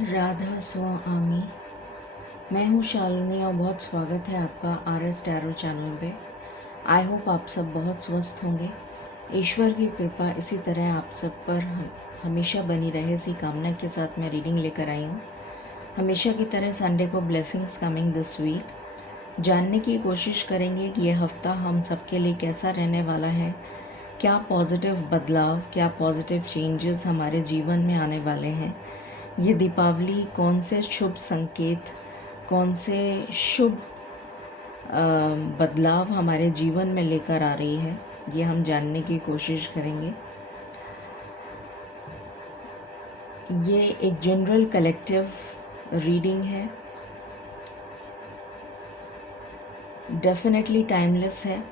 राधा स्वामी। मैं हूँ शालिनी और बहुत स्वागत है आपका RS टैरो चैनल पे। आई होप आप सब बहुत स्वस्थ होंगे। ईश्वर की कृपा इसी तरह आप सब पर हमेशा बनी रहे, इसी कामना के साथ मैं रीडिंग लेकर आई हूँ। हमेशा की तरह संडे को ब्लेसिंग्स कमिंग दिस वीक। जानने की कोशिश करेंगे कि ये हफ्ता हम सबके लिए कैसा रहने वाला है, क्या पॉजिटिव बदलाव, क्या पॉजिटिव चेंजेस हमारे जीवन में आने वाले हैं। ये दीपावली कौन से शुभ संकेत, कौन से शुभ बदलाव हमारे जीवन में लेकर आ रही है, ये हम जानने की कोशिश करेंगे। ये एक जनरल कलेक्टिव रीडिंग है, डेफिनेटली टाइमलेस है।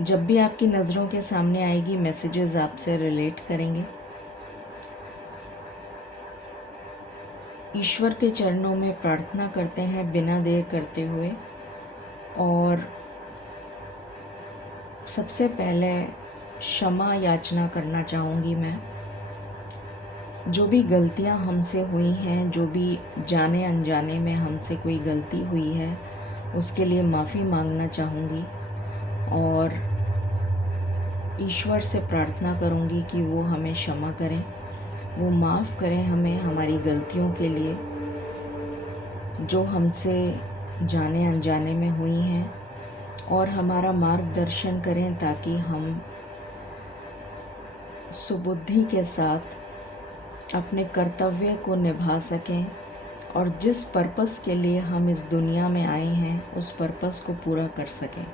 जब भी आपकी नज़रों के सामने आएगी, मैसेजेस आपसे रिलेट करेंगे। ईश्वर के चरणों में प्रार्थना करते हैं बिना देर करते हुए। और सबसे पहले क्षमा याचना करना चाहूँगी मैं। जो भी गलतियाँ हमसे हुई हैं, जो भी जाने अनजाने में हमसे कोई गलती हुई है, उसके लिए माफ़ी मांगना चाहूँगी। और ईश्वर से प्रार्थना करूँगी कि वो हमें क्षमा करें, वो माफ़ करें हमें हमारी गलतियों के लिए जो हमसे जाने अनजाने में हुई हैं, और हमारा मार्गदर्शन करें ताकि हम सुबुद्धि के साथ अपने कर्तव्य को निभा सकें और जिस पर्पस के लिए हम इस दुनिया में आए हैं उस पर्पस को पूरा कर सकें।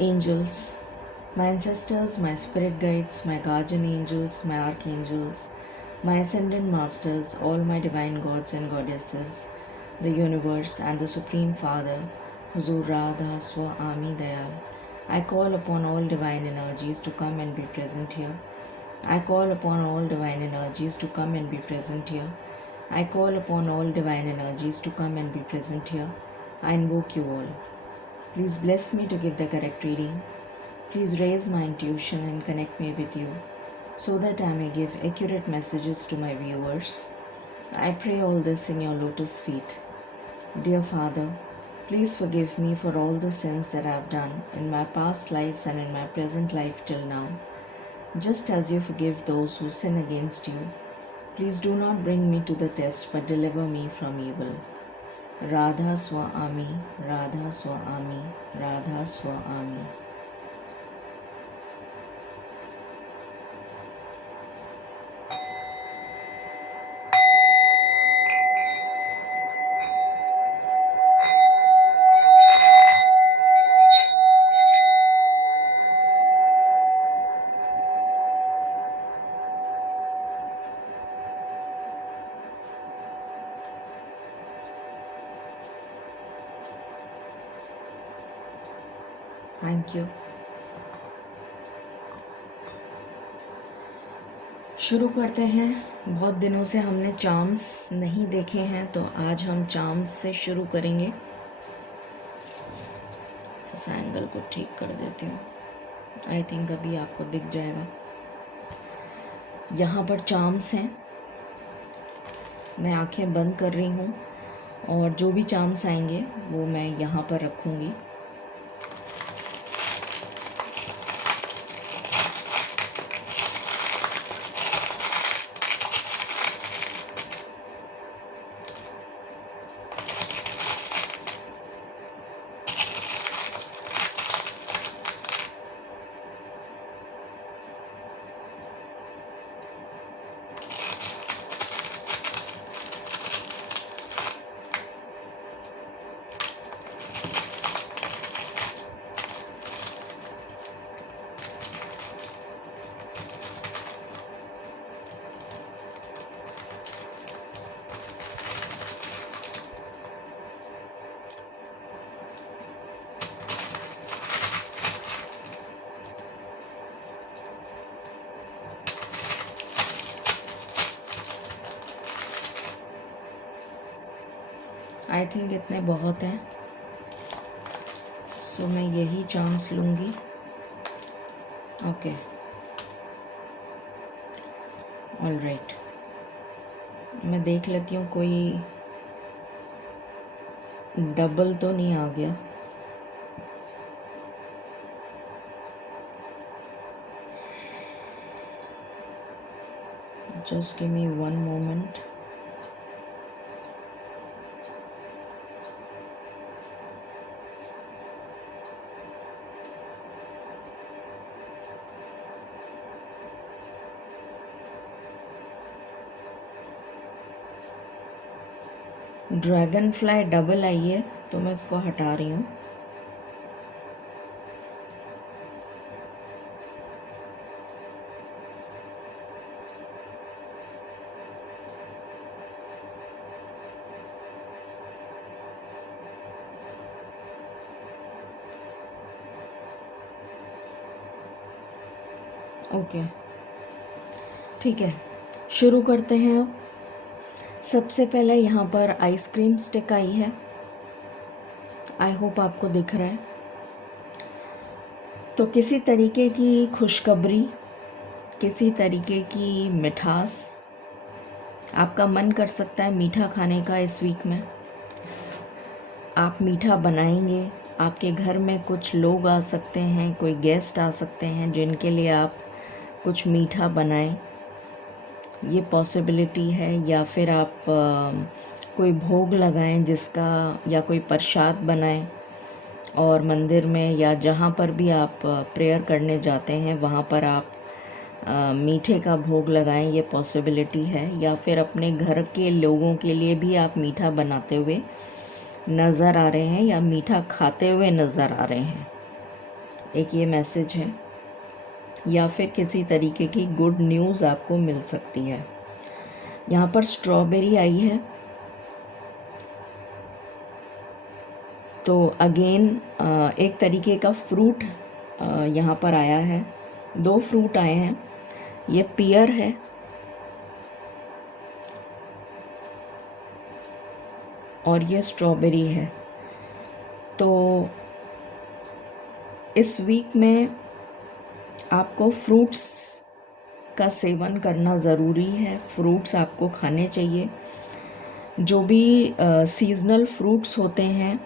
Angels, my ancestors, my spirit guides, my guardian angels, my archangels, my ascendant masters, all my divine gods and goddesses, the universe and the Supreme Father, Huzur Radha Swami Dayal. I call upon all divine energies to come and be present here. I call upon all divine energies to come and be present here. I call upon all divine energies to come and be present here. I invoke you all. Please bless me to give the correct reading. Please raise my intuition and connect me with you so that I may give accurate messages to my viewers. I pray all this in your lotus feet. Dear Father, please forgive me for all the sins that I have done in my past lives and in my present life till now. Just as you forgive those who sin against you, please do not bring me to the test but deliver me from evil. Radha Swami, Radha Swami, Radha Swami. Thank you. शुरू करते हैं। बहुत दिनों से हमने charms नहीं देखे हैं, तो आज हम चार्म्स से शुरू करेंगे। इस एंगल को ठीक कर देती हूँ, आई थिंक अभी आपको दिख जाएगा। यहाँ पर चार्म्स हैं, मैं आंखें बंद कर रही हूँ और जो भी चार्म्स आएंगे वो मैं यहाँ पर रखूँगी। आई थिंक इतने बहुत हैं, सो मैं यही चार्म्स लूँगी। Okay, all right. मैं देख लेती हूँ कोई डबल तो नहीं आ गया। Just give me one moment. Dragon fly double आई है तो मैं इसको हटा रही हूँ। ओके, ठीक है, शुरू करते हैं अब। सबसे पहले यहाँ पर आइसक्रीम स्टिक आई है, आई होप आपको दिख रहा है। तो किसी तरीके की खुशखबरी, किसी तरीके की मिठास, आपका मन कर सकता है मीठा खाने का इस वीक में। आप मीठा बनाएंगे, आपके घर में कुछ लोग आ सकते हैं, कोई गेस्ट आ सकते हैं जिनके लिए आप कुछ मीठा बनाएं, ये पॉसिबिलिटी है। या फिर आप कोई भोग लगाएं जिसका, या कोई प्रसाद बनाएं और मंदिर में या जहाँ पर भी आप प्रेयर करने जाते हैं वहाँ पर आप मीठे का भोग लगाएं, ये पॉसिबिलिटी है। या फिर अपने घर के लोगों के लिए भी आप मीठा बनाते हुए नज़र आ रहे हैं या मीठा खाते हुए नज़र आ रहे हैं, एक ये मैसेज है। या फिर किसी तरीके की गुड न्यूज़ आपको मिल सकती है। यहाँ पर स्ट्रॉबेरी आई है, तो अगेन एक तरीके का फ्रूट यहाँ पर आया है। दो फ्रूट आए हैं, ये पियर है और ये स्ट्रॉबेरी है। तो इस वीक में आपको फ्रूट्स का सेवन करना ज़रूरी है, फ्रूट्स आपको खाने चाहिए। जो भी सीजनल फ्रूट्स होते हैं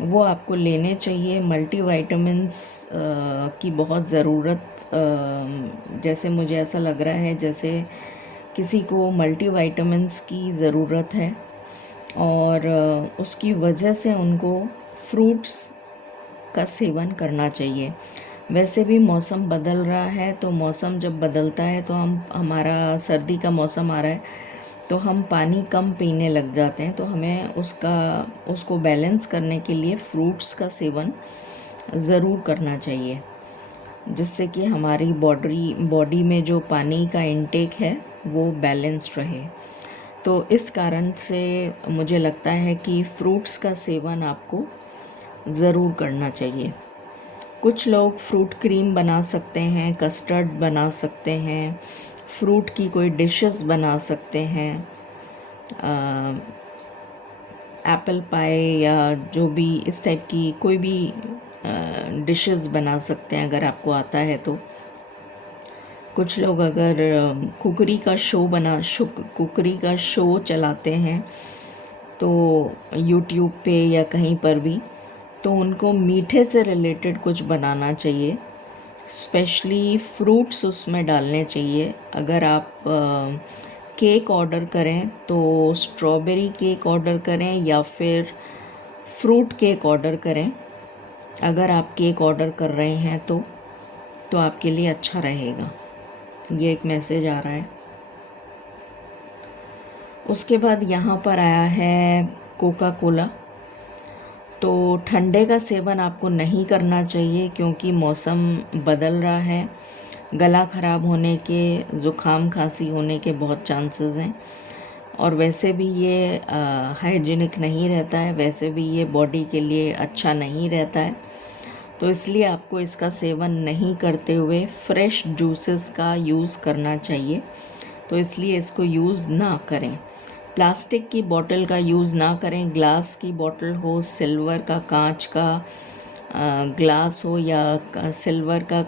वो आपको लेने चाहिए। मल्टीविटामिन्स की बहुत ज़रूरत, जैसे मुझे ऐसा लग रहा है जैसे किसी को मल्टीविटामिन्स की ज़रूरत है और उसकी वजह से उनको फ्रूट्स का सेवन करना चाहिए। वैसे भी मौसम बदल रहा है, तो मौसम जब बदलता है तो हमारा सर्दी का मौसम आ रहा है तो हम पानी कम पीने लग जाते हैं। तो हमें उसको बैलेंस करने के लिए फ्रूट्स का सेवन ज़रूर करना चाहिए, जिससे कि हमारी बॉडी में जो पानी का इंटेक है वो बैलेंस्ड रहे। तो इस कारण से मुझे लगता है कि फ्रूट्स का सेवन आपको ज़रूर करना चाहिए। कुछ लोग फ्रूट क्रीम बना सकते हैं, कस्टर्ड बना सकते हैं, फ्रूट की कोई डिशेस बना सकते हैं, एप्पल पाई या जो भी इस टाइप की कोई भी डिशेस बना सकते हैं अगर आपको आता है तो। कुछ लोग अगर कुकरी का शो चलाते हैं तो यूट्यूब पे या कहीं पर भी, तो उनको मीठे से रिलेटेड कुछ बनाना चाहिए, स्पेशली फ्रूट्स उसमें डालने चाहिए। अगर आप केक ऑर्डर करें तो स्ट्रॉबेरी केक ऑर्डर करें या फिर फ्रूट केक ऑर्डर करें। अगर आप केक ऑर्डर कर रहे हैं तो आपके लिए अच्छा रहेगा। ये एक मैसेज आ रहा है। उसके बाद यहाँ पर आया है कोका कोला। तो ठंडे का सेवन आपको नहीं करना चाहिए क्योंकि मौसम बदल रहा है। गला ख़राब होने के, ज़ुकाम खांसी होने के बहुत चांसेस हैं और वैसे भी ये हाइजीनिक नहीं रहता है, वैसे भी ये बॉडी के लिए अच्छा नहीं रहता है। तो इसलिए आपको इसका सेवन नहीं करते हुए फ्रेश जूसेस का यूज़ करना चाहिए। तो इसलिए इसको यूज़ ना करें। प्लास्टिक की बोतल का यूज़ ना करें। ग्लास की बोतल हो, सिल्वर का, कांच का ग्लास हो या सिल्वर का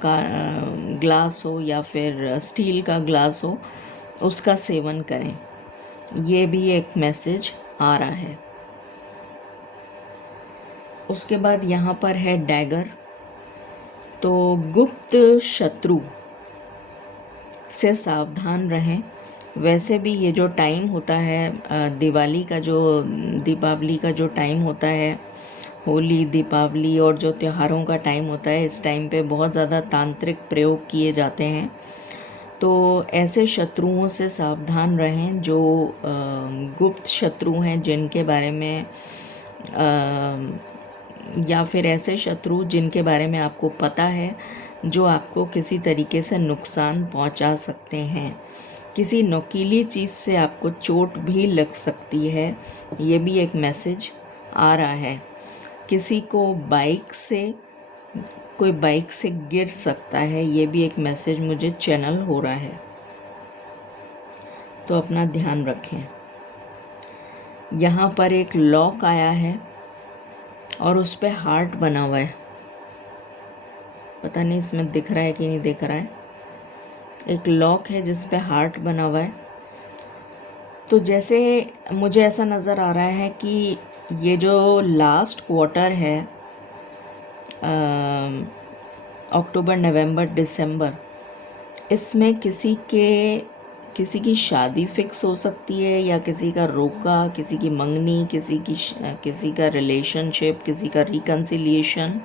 ग्लास हो या फिर स्टील का ग्लास हो, उसका सेवन करें। ये भी एक मैसेज आ रहा है। उसके बाद यहाँ पर है डैगर। तो गुप्त शत्रु से सावधान रहें। वैसे भी ये जो टाइम होता है दीपावली का जो टाइम होता है, होली, दीपावली और जो त्योहारों का टाइम होता है, इस टाइम पे बहुत ज़्यादा तांत्रिक प्रयोग किए जाते हैं। तो ऐसे शत्रुओं से सावधान रहें जो गुप्त शत्रु हैं, जिनके बारे में या फिर ऐसे शत्रु जिनके बारे में आपको पता है, जो आपको किसी तरीके से नुकसान पहुंचा सकते हैं। किसी नुकीली चीज़ से आपको चोट भी लग सकती है, ये भी एक मैसेज आ रहा है। किसी को कोई बाइक से गिर सकता है, ये भी एक मैसेज मुझे चैनल हो रहा है। तो अपना ध्यान रखें। यहाँ पर एक लॉक आया है और उस पे हार्ट बना हुआ है। पता नहीं इसमें दिख रहा है कि नहीं दिख रहा है। एक लॉक है जिस पे हार्ट बना हुआ है। तो जैसे मुझे ऐसा नज़र आ रहा है कि ये जो लास्ट क्वार्टर है, अक्टूबर, नवंबर, दिसंबर, इसमें किसी की शादी फिक्स हो सकती है, या किसी का रोका, किसी की मंगनी, किसी का रिलेशनशिप, किसी का रिकन्सिलिएशन,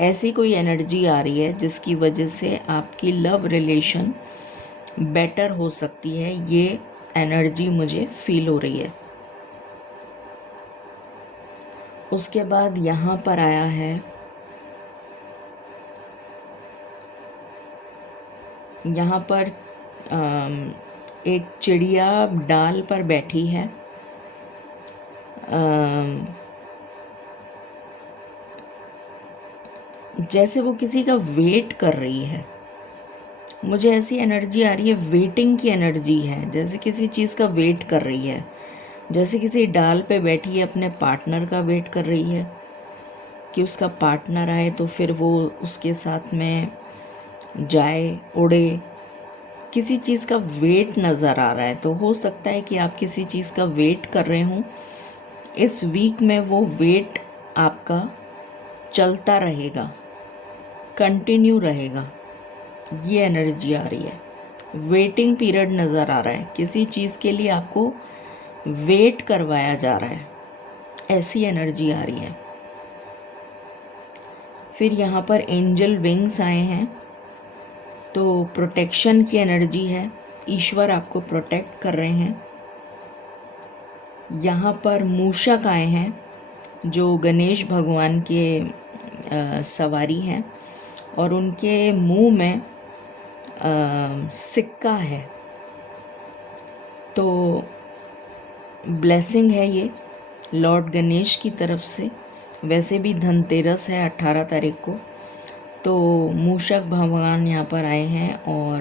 ऐसी कोई एनर्जी आ रही है जिसकी वजह से आपकी लव रिलेशन बेटर हो सकती है। ये एनर्जी मुझे फील हो रही है। उसके बाद यहाँ पर आया है, यहाँ पर एक चिड़िया डाल पर बैठी है। जैसे वो किसी का वेट कर रही है। मुझे ऐसी एनर्जी आ रही है, वेटिंग की एनर्जी है, जैसे किसी चीज़ का वेट कर रही है। जैसे किसी डाल पे बैठी है, अपने पार्टनर का वेट कर रही है कि उसका पार्टनर आए तो फिर वो उसके साथ में जाए, उड़े। किसी चीज़ का वेट नज़र आ रहा है। तो हो सकता है कि आप किसी चीज़ का वेट कर रहे हों। इस वीक में वो वेट आपका चलता रहेगा, कंटिन्यू रहेगा। ये एनर्जी आ रही है। वेटिंग पीरियड नज़र आ रहा है। किसी चीज़ के लिए आपको वेट करवाया जा रहा है, ऐसी एनर्जी आ रही है। फिर यहाँ पर एंजल विंग्स आए हैं। तो प्रोटेक्शन की एनर्जी है, ईश्वर आपको प्रोटेक्ट कर रहे हैं। यहाँ पर मूषक आए हैं जो गणेश भगवान के सवारी हैं, और उनके मुंह में सिक्का है। तो ब्लेसिंग है ये लॉर्ड गणेश की तरफ से। वैसे भी धनतेरस है 18 तारीख को। तो मूषक भगवान यहाँ पर आए हैं और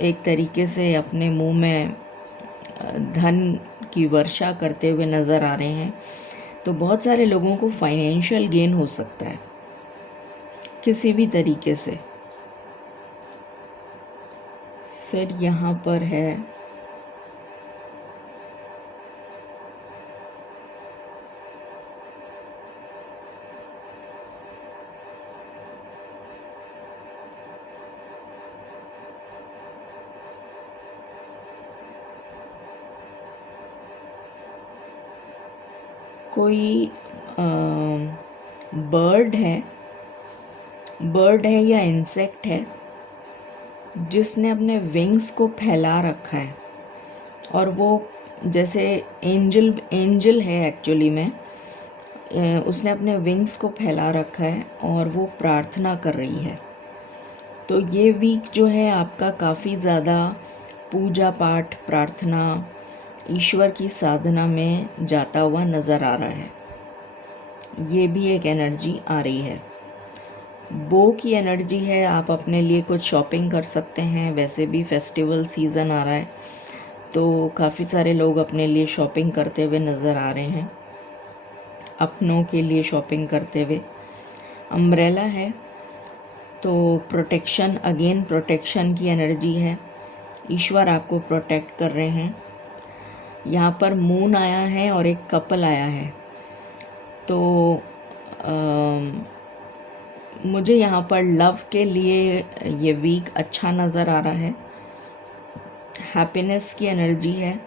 एक तरीके से अपने मुंह में धन की वर्षा करते हुए नज़र आ रहे हैं। तो बहुत सारे लोगों को फाइनेंशियल गेन हो सकता है किसी भी तरीके से। फिर यहाँ पर है कोई बर्ड है या इंसेक्ट है जिसने अपने विंग्स को फैला रखा है, और वो जैसे एंजल है एक्चुअली में। उसने अपने विंग्स को फैला रखा है और वो प्रार्थना कर रही है। तो ये वीक जो है आपका काफ़ी ज़्यादा पूजा पाठ, प्रार्थना, ईश्वर की साधना में जाता हुआ नज़र आ रहा है। ये भी एक एनर्जी आ रही है। बो की एनर्जी है, आप अपने लिए कुछ शॉपिंग कर सकते हैं। वैसे भी फेस्टिवल सीज़न आ रहा है, तो काफ़ी सारे लोग अपने लिए शॉपिंग करते हुए नज़र आ रहे हैं, अपनों के लिए शॉपिंग करते हुए। अम्ब्रेला है, तो प्रोटेक्शन की एनर्जी है। ईश्वर आपको प्रोटेक्ट कर रहे हैं। यहाँ पर मून आया है और एक कपल आया है, तो मुझे यहाँ पर लव के लिए ये वीक अच्छा नज़र आ रहा है। हैप्पीनेस की एनर्जी है।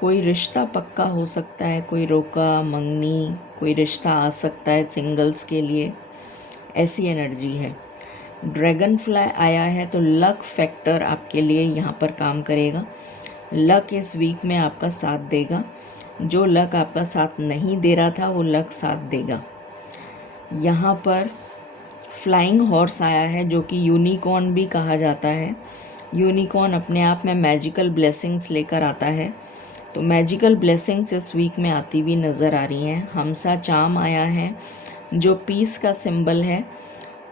कोई रिश्ता पक्का हो सकता है, कोई रोका मंगनी कोई रिश्ता आ सकता है सिंगल्स के लिए, ऐसी एनर्जी है। ड्रैगन फ्लाई आया है, तो लक फैक्टर आपके लिए यहाँ पर काम करेगा। लक इस वीक में आपका साथ देगा। जो लक आपका साथ नहीं दे रहा था वो लक साथ देगा। यहाँ पर फ्लाइंग हॉर्स आया है, जो कि यूनिकॉर्न भी कहा जाता है। यूनिकॉर्न अपने आप में मैजिकल ब्लेसिंग्स लेकर आता है, तो मैजिकल ब्लेसिंग्स इस वीक में आती हुई नज़र आ रही हैं। हमसा चाम आया है, जो पीस का सिंबल है,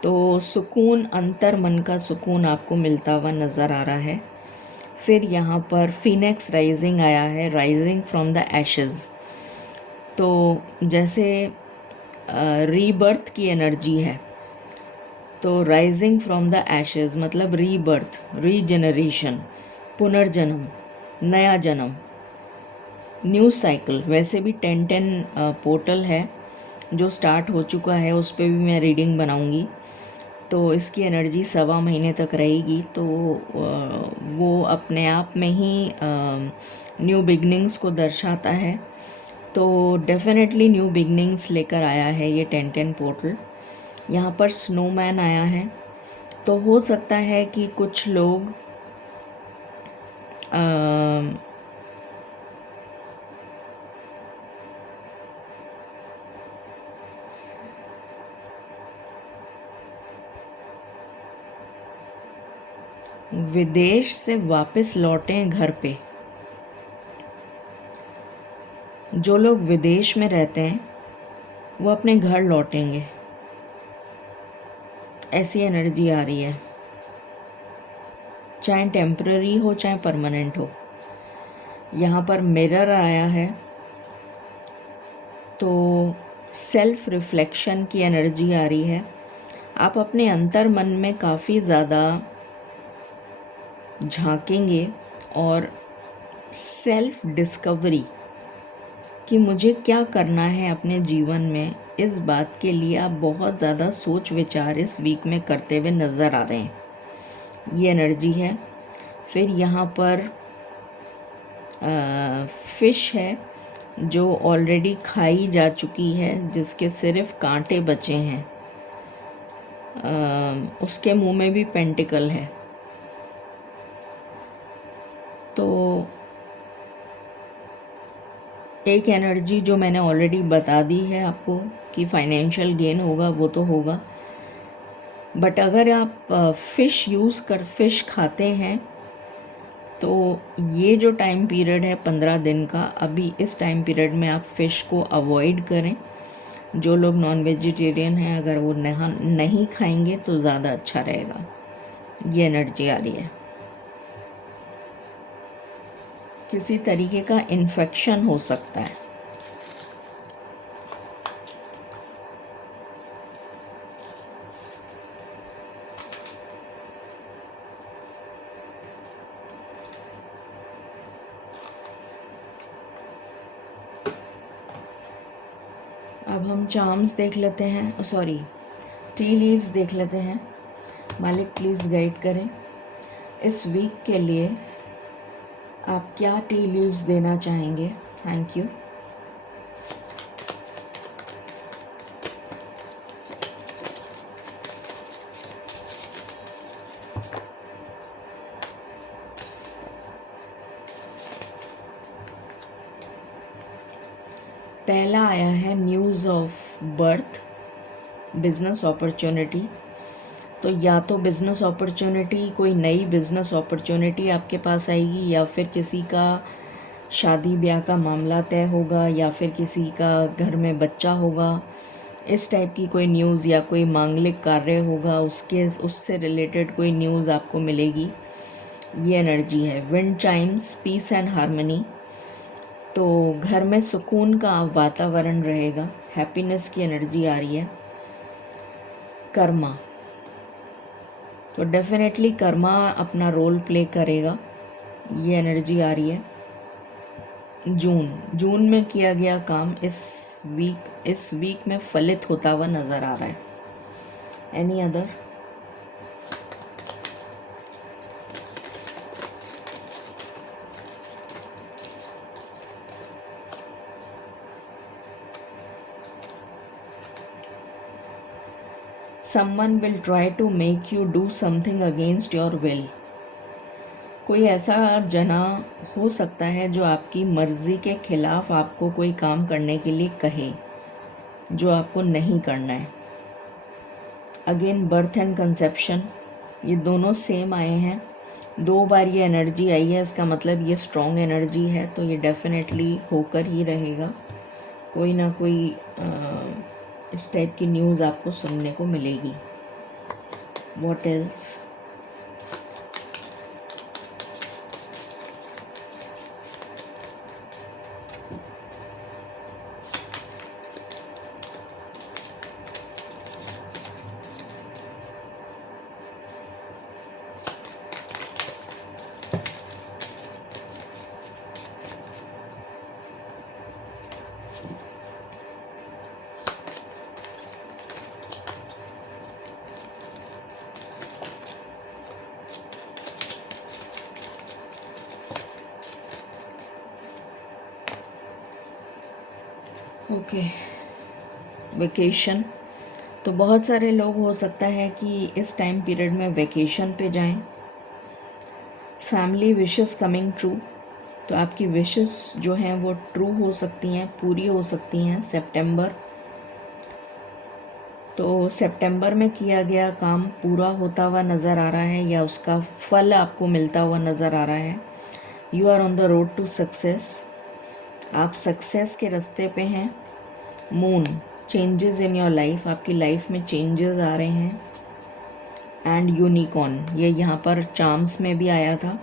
तो सुकून, अंतर मन का सुकून आपको मिलता हुआ नज़र आ रहा है। फिर यहाँ पर फिनिक्स राइजिंग आया है, राइजिंग फ्रॉम द एशेज़, तो जैसे रीबर्थ की एनर्जी है। तो राइजिंग फ्रॉम द एशेज़ मतलब रीबर्थ, रीजनरेशन, पुनर्जन्म, नया जन्म, न्यू साइकिल। वैसे भी 10-10 पोर्टल है जो स्टार्ट हो चुका है, उस पर भी मैं रीडिंग बनाऊंगी, तो इसकी एनर्जी 1.25 महीने तक रहेगी। तो वो अपने आप में ही न्यू बिगनिंग्स को दर्शाता है। तो डेफिनेटली न्यू बिगनिंग्स लेकर आया है ये 10-10 पोर्टल। यहाँ पर स्नोमैन आया है, तो हो सकता है कि कुछ लोग विदेश से वापस लौटें घर पे। जो लोग विदेश में रहते हैं वो अपने घर लौटेंगे, ऐसी एनर्जी आ रही है, चाहे टेम्पररी हो चाहे परमानेंट हो। यहाँ पर मिरर आया है, तो सेल्फ रिफ्लेक्शन की एनर्जी आ रही है। आप अपने अंतर मन में काफ़ी ज़्यादा झांकेंगे और सेल्फ डिस्कवरी कि मुझे क्या करना है अपने जीवन में, इस बात के लिए आप बहुत ज़्यादा सोच विचार इस वीक में करते हुए नज़र आ रहे हैं, ये एनर्जी है। फिर यहाँ पर फिश है जो ऑलरेडी खाई जा चुकी है, जिसके सिर्फ कांटे बचे हैं। उसके मुंह में भी पेंटिकल है। तो एक एनर्जी जो मैंने ऑलरेडी बता दी है आपको कि फाइनेंशियल गेन होगा, वो तो होगा, बट अगर आप फिश खाते हैं तो ये जो टाइम पीरियड है 15 दिन का, अभी इस टाइम पीरियड में आप फ़िश को अवॉइड करें। जो लोग नॉन वेजिटेरियन हैं, अगर वो नहीं खाएंगे तो ज़्यादा अच्छा रहेगा, ये एनर्जी आ रही है। किसी तरीके का इन्फेक्शन हो सकता है। अब हम चार्म्स देख लेते हैं, सॉरी टी लीव्स देख लेते हैं। मालिक प्लीज़ गाइड करें इस वीक के लिए आप क्या टी लीव्स देना चाहेंगे। Thank you. पहला आया है news of birth, business opportunity. तो या तो बिज़नेस अपॉर्चुनिटी, कोई नई बिज़नेस अपॉर्चुनिटी आपके पास आएगी, या फिर किसी का शादी ब्याह का मामला तय होगा, या फिर किसी का घर में बच्चा होगा। इस टाइप की कोई न्यूज़ या कोई मांगलिक कार्य होगा, उससे रिलेटेड कोई न्यूज़ आपको मिलेगी, ये एनर्जी है। Wind chimes, peace and harmony, तो घर में सुकून का वातावरण रहेगा, हैप्पीनेस की एनर्जी आ रही है। कर्मा, तो डेफिनेटली कर्मा अपना रोल प्ले करेगा, ये एनर्जी आ रही है। जून में किया गया काम इस वीक में फलित होता हुआ नज़र आ रहा है। Any other? Someone will try to make you do something against your will. कोई ऐसा जना हो सकता है जो आपकी मर्ज़ी के खिलाफ आपको कोई काम करने के लिए कहे जो आपको नहीं करना है। अगेन बर्थ एंड कंसेप्शन, ये दोनों सेम आए हैं। 2 बार ये एनर्जी आई है, इसका मतलब ये स्ट्रॉन्ग एनर्जी है, तो ये डेफिनेटली होकर ही रहेगा। कोई ना कोई इस टाइप की न्यूज़ आपको सुनने को मिलेगी। What else? Okay, vacation. तो बहुत सारे लोग हो सकता है कि इस टाइम पीरियड में वेकेशन पे जाएं। फैमिली विशेस कमिंग ट्रू, तो आपकी विशेस जो हैं वो ट्रू हो सकती हैं, पूरी हो सकती हैं। सितंबर में किया गया काम पूरा होता हुआ नज़र आ रहा है या उसका फल आपको मिलता हुआ नज़र आ रहा है। You are on the road to success, आप सक्सेस के रास्ते पे हैं। Moon, changes in your life, आपकी लाइफ में चेंजेस आ रहे हैं। एंड यूनिकॉर्न, ये यहाँ पर चार्म्स में भी आया था।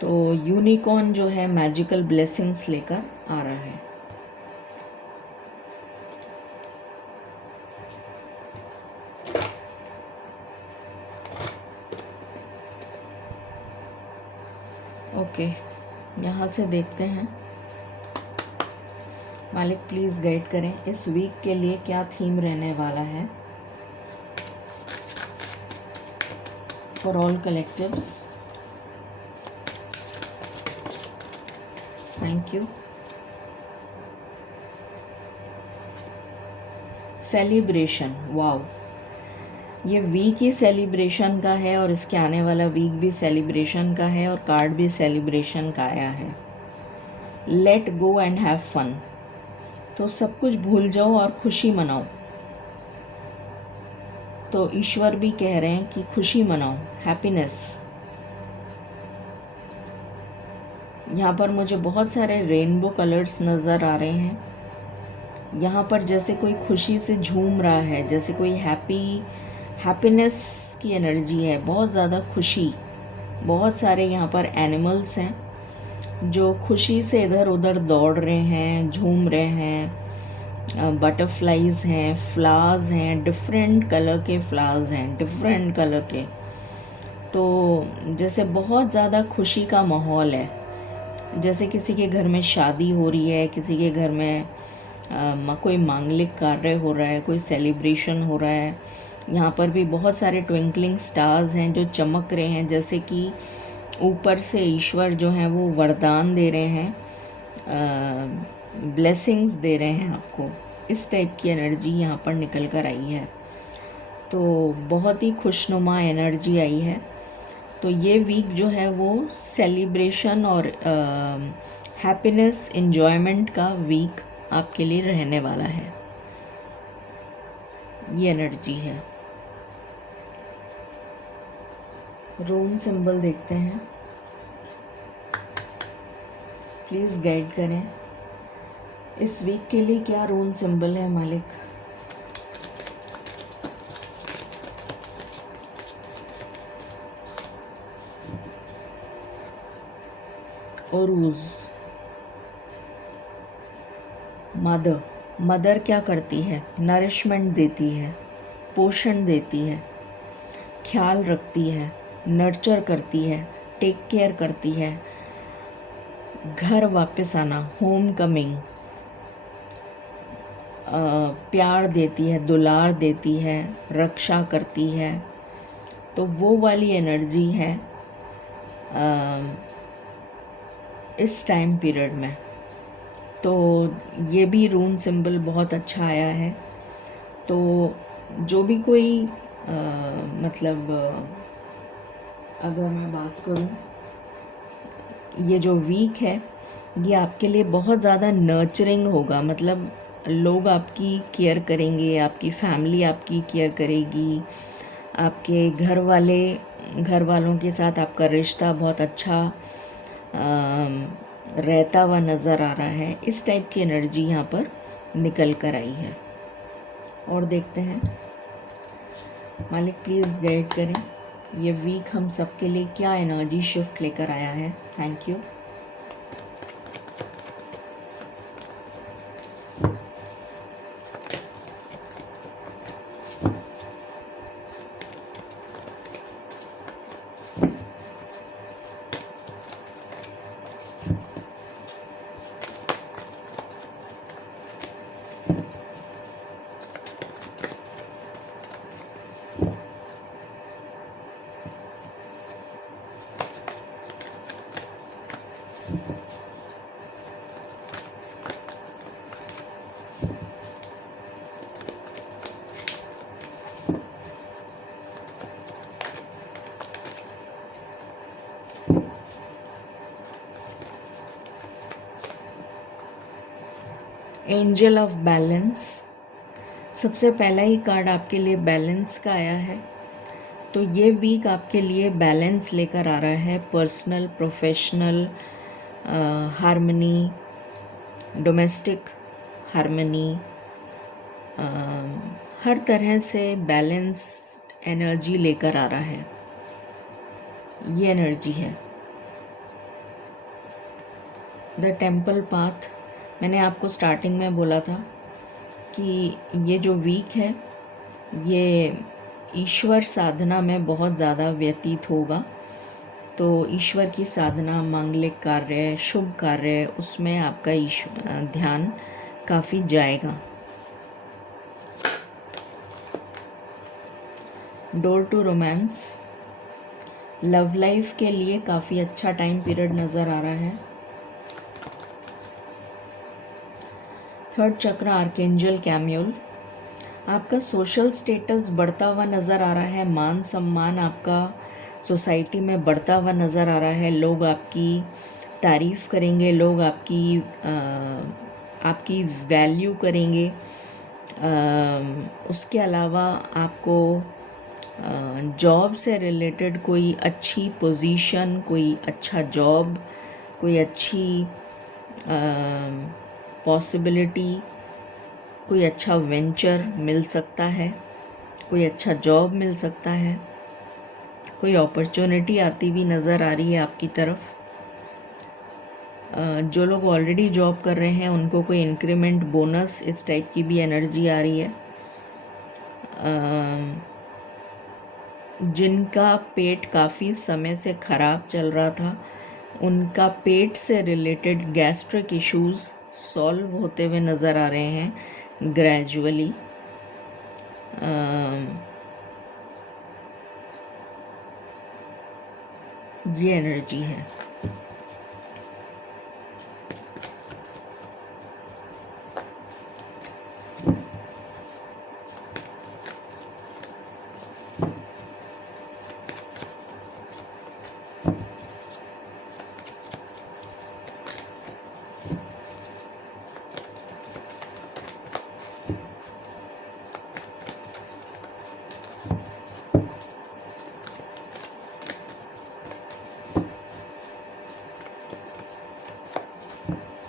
तो यूनिकॉर्न जो है मैजिकल ब्लेसिंग्स लेकर आ रहा है। ओके, यहाँ से देखते हैं। मालिक प्लीज़ गाइड करें इस वीक के लिए क्या थीम रहने वाला है for all collectives. Thank you. Celebration, wow, ये वीक ही सेलिब्रेशन का है और इसके आने वाला वीक भी सेलिब्रेशन का है और कार्ड भी सेलिब्रेशन का आया है। Let go and have fun, तो सब कुछ भूल जाओ और खुशी मनाओ। तो ईश्वर भी कह रहे हैं कि खुशी मनाओ, हैप्पीनेस। यहाँ पर मुझे बहुत सारे रेनबो कलर्स नज़र आ रहे हैं। यहाँ पर जैसे कोई खुशी से झूम रहा है, जैसे कोई हैप्पीनेस की एनर्जी है, बहुत ज़्यादा खुशी। बहुत सारे यहाँ पर एनिमल्स हैं जो खुशी से इधर उधर दौड़ रहे हैं, झूम रहे हैं। बटरफ्लाइज हैं, फ्लावर्स हैं, डिफरेंट कलर के फ्लावर्स हैं, डिफरेंट कलर के। तो जैसे बहुत ज़्यादा खुशी का माहौल है, जैसे किसी के घर में शादी हो रही है, किसी के घर में कोई मांगलिक कार्य हो रहा है, कोई सेलिब्रेशन हो रहा है। यहाँ पर भी बहुत सारे ट्विंकलिंग स्टार्स हैं जो चमक रहे हैं, जैसे कि ऊपर से ईश्वर जो हैं वो वरदान दे रहे हैं, ब्लेसिंग्स दे रहे हैं आपको। इस टाइप की एनर्जी यहाँ पर निकल कर आई है। तो बहुत ही खुशनुमा एनर्जी आई है। तो ये वीक जो है वो सेलिब्रेशन और हैप्पीनेस, एन्जॉयमेंट का वीक आपके लिए रहने वाला है। ये एनर्जी है। रून सिंबल देखते हैं, प्लीज़ गाइड करें इस वीक के लिए क्या रून सिंबल है मालिक। ओरूज, मदर क्या करती है? नरिशमेंट देती है, पोषण देती है, ख्याल रखती है, नर्चर करती है, टेक केयर करती है, घर वापस आना, होम कमिंग, प्यार देती है, दुलार देती है, रक्षा करती है, तो वो वाली एनर्जी है इस टाइम पीरियड में। तो ये भी रून सिंबल बहुत अच्छा आया है। तो जो भी कोई मतलब अगर मैं बात करूँ, ये जो वीक है ये आपके लिए बहुत ज़्यादा नर्चरिंग होगा। मतलब लोग आपकी केयर करेंगे, आपकी फैमिली आपकी केयर करेगी, आपके घर वालों के साथ आपका रिश्ता बहुत अच्छा रहता हुआ नज़र आ रहा है। इस टाइप की एनर्जी यहाँ पर निकल कर आई है। और देखते हैं, मालिक प्लीज़ गाइड करें ये वीक हम सबके लिए क्या एनर्जी शिफ्ट लेकर आया है। Thank you. Angel of balance, सबसे पहला ही कार्ड आपके लिए बैलेंस का आया है। तो ये वीक आपके लिए बैलेंस लेकर आ रहा है। Personal, professional harmony, domestic harmony, हर तरह से बैलेंस एनर्जी लेकर आ रहा है। ये एनर्जी है द टेम्पल पाथ। मैंने आपको स्टार्टिंग में बोला था कि ये जो वीक है ये ईश्वर साधना में बहुत ज़्यादा व्यतीत होगा। तो ईश्वर की साधना, मांगलिक कार्य, शुभ कार्य, उसमें आपका ध्यान काफ़ी जाएगा। Door to romance, love life के लिए काफ़ी अच्छा टाइम पीरियड नज़र आ रहा है। थर्ड चक्र आर्केंजल कैम्यूल, आपका सोशल स्टेटस बढ़ता हुआ नज़र आ रहा है। मान सम्मान आपका सोसाइटी में बढ़ता हुआ नज़र आ रहा है। लोग आपकी तारीफ़ करेंगे, लोग आपकी वैल्यू करेंगे। उसके अलावा आपको जॉब से रिलेटेड कोई अच्छी पोजीशन, कोई अच्छा जॉब, कोई अच्छी पॉसिबिलिटी, कोई अच्छा वेंचर मिल सकता है, कोई अच्छा जॉब मिल सकता है, कोई अपॉर्चुनिटी आती हुई नज़र आ रही है आपकी तरफ। जो लोग ऑलरेडी जॉब कर रहे हैं उनको कोई इंक्रीमेंट, बोनस, इस टाइप की भी एनर्जी आ रही है। जिनका पेट काफ़ी समय से ख़राब चल रहा था, उनका पेट से रिलेटेड गैस्ट्रिक इश्यूज़ सॉल्व होते हुए नज़र आ रहे हैं ग्रेजुअली। ये एनर्जी है।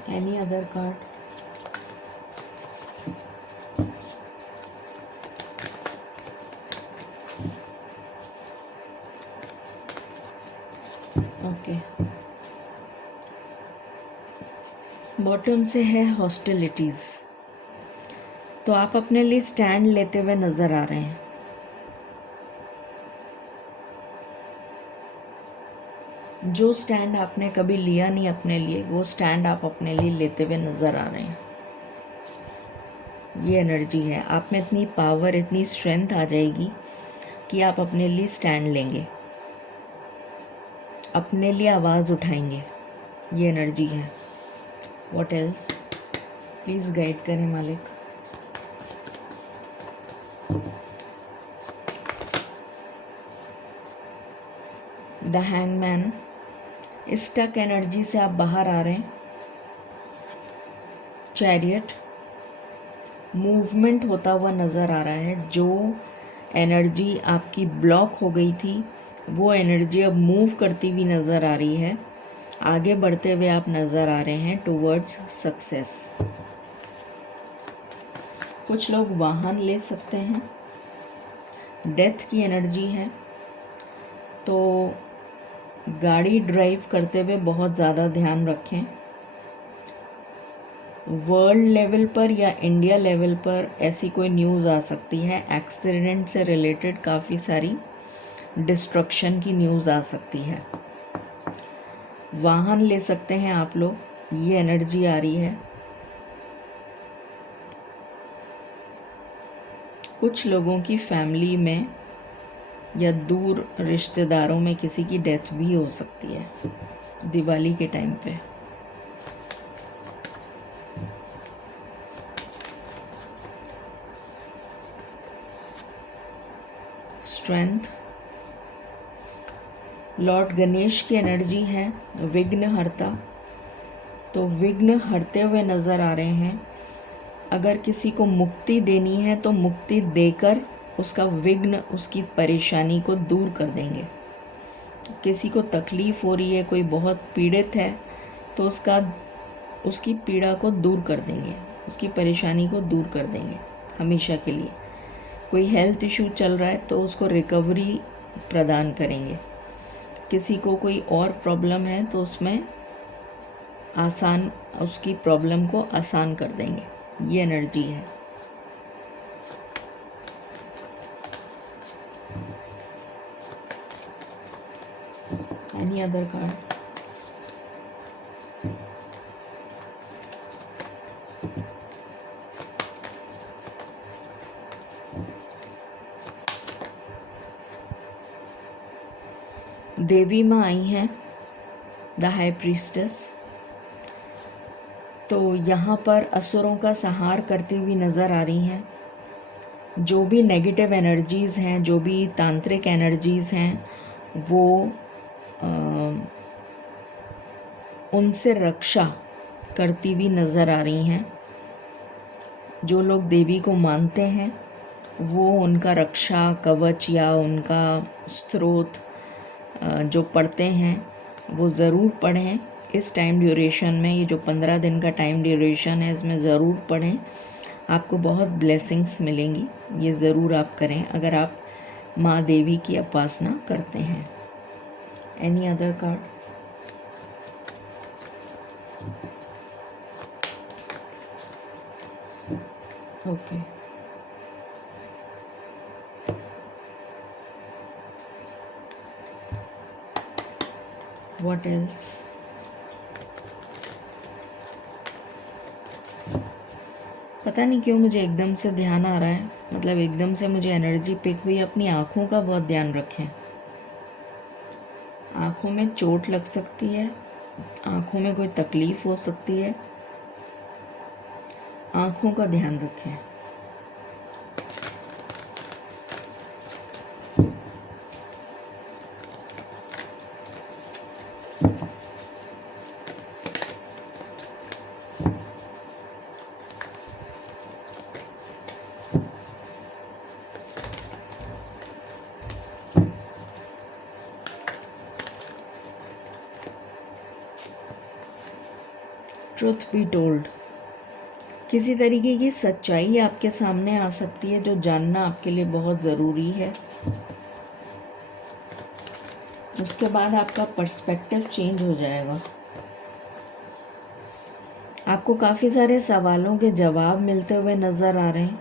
Any other card? Okay, bottom से है हॉस्टिलिटीज़। तो आप अपने लिए स्टैंड लेते हुए नज़र आ रहे हैं। जो स्टैंड आपने कभी लिया नहीं अपने लिए, वो स्टैंड आप अपने लिए लेते हुए नज़र आ रहे हैं। ये एनर्जी है, आप में इतनी पावर, इतनी स्ट्रेंथ आ जाएगी कि आप अपने लिए स्टैंड लेंगे, अपने लिए आवाज़ उठाएंगे। ये एनर्जी है। What else? प्लीज़ गाइड करें मालिक। द हैंगमैन, स्टक एनर्जी से आप बाहर आ रहे हैं। चैरियट, मूवमेंट होता हुआ नज़र आ रहा है। जो एनर्जी आपकी ब्लॉक हो गई थी, वो एनर्जी अब मूव करती हुई नज़र आ रही है। आगे बढ़ते हुए आप नज़र आ रहे हैं टुवर्ड्स सक्सेस। कुछ लोग वाहन ले सकते हैं। डेथ की एनर्जी है, तो गाड़ी ड्राइव करते हुए बहुत ज़्यादा ध्यान रखें। वर्ल्ड लेवल पर या इंडिया लेवल पर ऐसी कोई न्यूज़ आ सकती है, एक्सीडेंट से रिलेटेड काफ़ी सारी डिस्ट्रक्शन की न्यूज़ आ सकती है। वाहन ले सकते हैं आप लोग, ये एनर्जी आ रही है। कुछ लोगों की फैमिली में या दूर रिश्तेदारों में किसी की डेथ भी हो सकती है दिवाली के टाइम पे। स्ट्रेंथ, लॉर्ड गणेश की एनर्जी है, विघ्न हरता। तो विघ्न हरते हुए नज़र आ रहे हैं। अगर किसी को मुक्ति देनी है तो मुक्ति देकर उसका विघ्न, उसकी परेशानी को दूर कर देंगे। किसी को तकलीफ़ हो रही है, कोई बहुत पीड़ित है, तो उसकी पीड़ा को दूर कर देंगे, उसकी परेशानी को दूर कर देंगे हमेशा के लिए। कोई हेल्थ इशू चल रहा है तो उसको रिकवरी प्रदान करेंगे। किसी को कोई और प्रॉब्लम है तो उसमें उसकी प्रॉब्लम को आसान कर देंगे। ये एनर्जी है। Any other card? देवी माँ आई हैं, द हाई प्रीस्टेस। तो यहाँ पर असुरों का संहार करती हुई नज़र आ रही हैं। जो भी नेगेटिव एनर्जीज़ हैं, जो भी तांत्रिक एनर्जीज़ हैं, वो उनसे रक्षा करती हुई नज़र आ रही हैं। जो लोग देवी को मानते हैं वो उनका रक्षा कवच या उनका स्त्रोत जो पढ़ते हैं वो ज़रूर पढ़ें। इस टाइम ड्यूरेशन में, ये जो 15 दिन का टाइम ड्यूरेशन है, इसमें ज़रूर पढ़ें। आपको बहुत ब्लेसिंग्स मिलेंगी। ये ज़रूर आप करें अगर आप माँ देवी की उपासना करते हैं। Any other card? Okay. What else? पता नहीं क्यों मुझे एकदम से ध्यान आ रहा है, मतलब एकदम से मुझे एनर्जी पिक हुई। अपनी आँखों का बहुत ध्यान रखें। आँखों में चोट लग सकती है, आँखों में कोई तकलीफ़ हो सकती है, आँखों का ध्यान रखें। ट्रुथ बी टोल्ड, किसी तरीके की सच्चाई आपके सामने आ सकती है जो जानना आपके लिए बहुत ज़रूरी है। उसके बाद आपका पर्सपेक्टिव चेंज हो जाएगा। आपको काफ़ी सारे सवालों के जवाब मिलते हुए नज़र आ रहे हैं।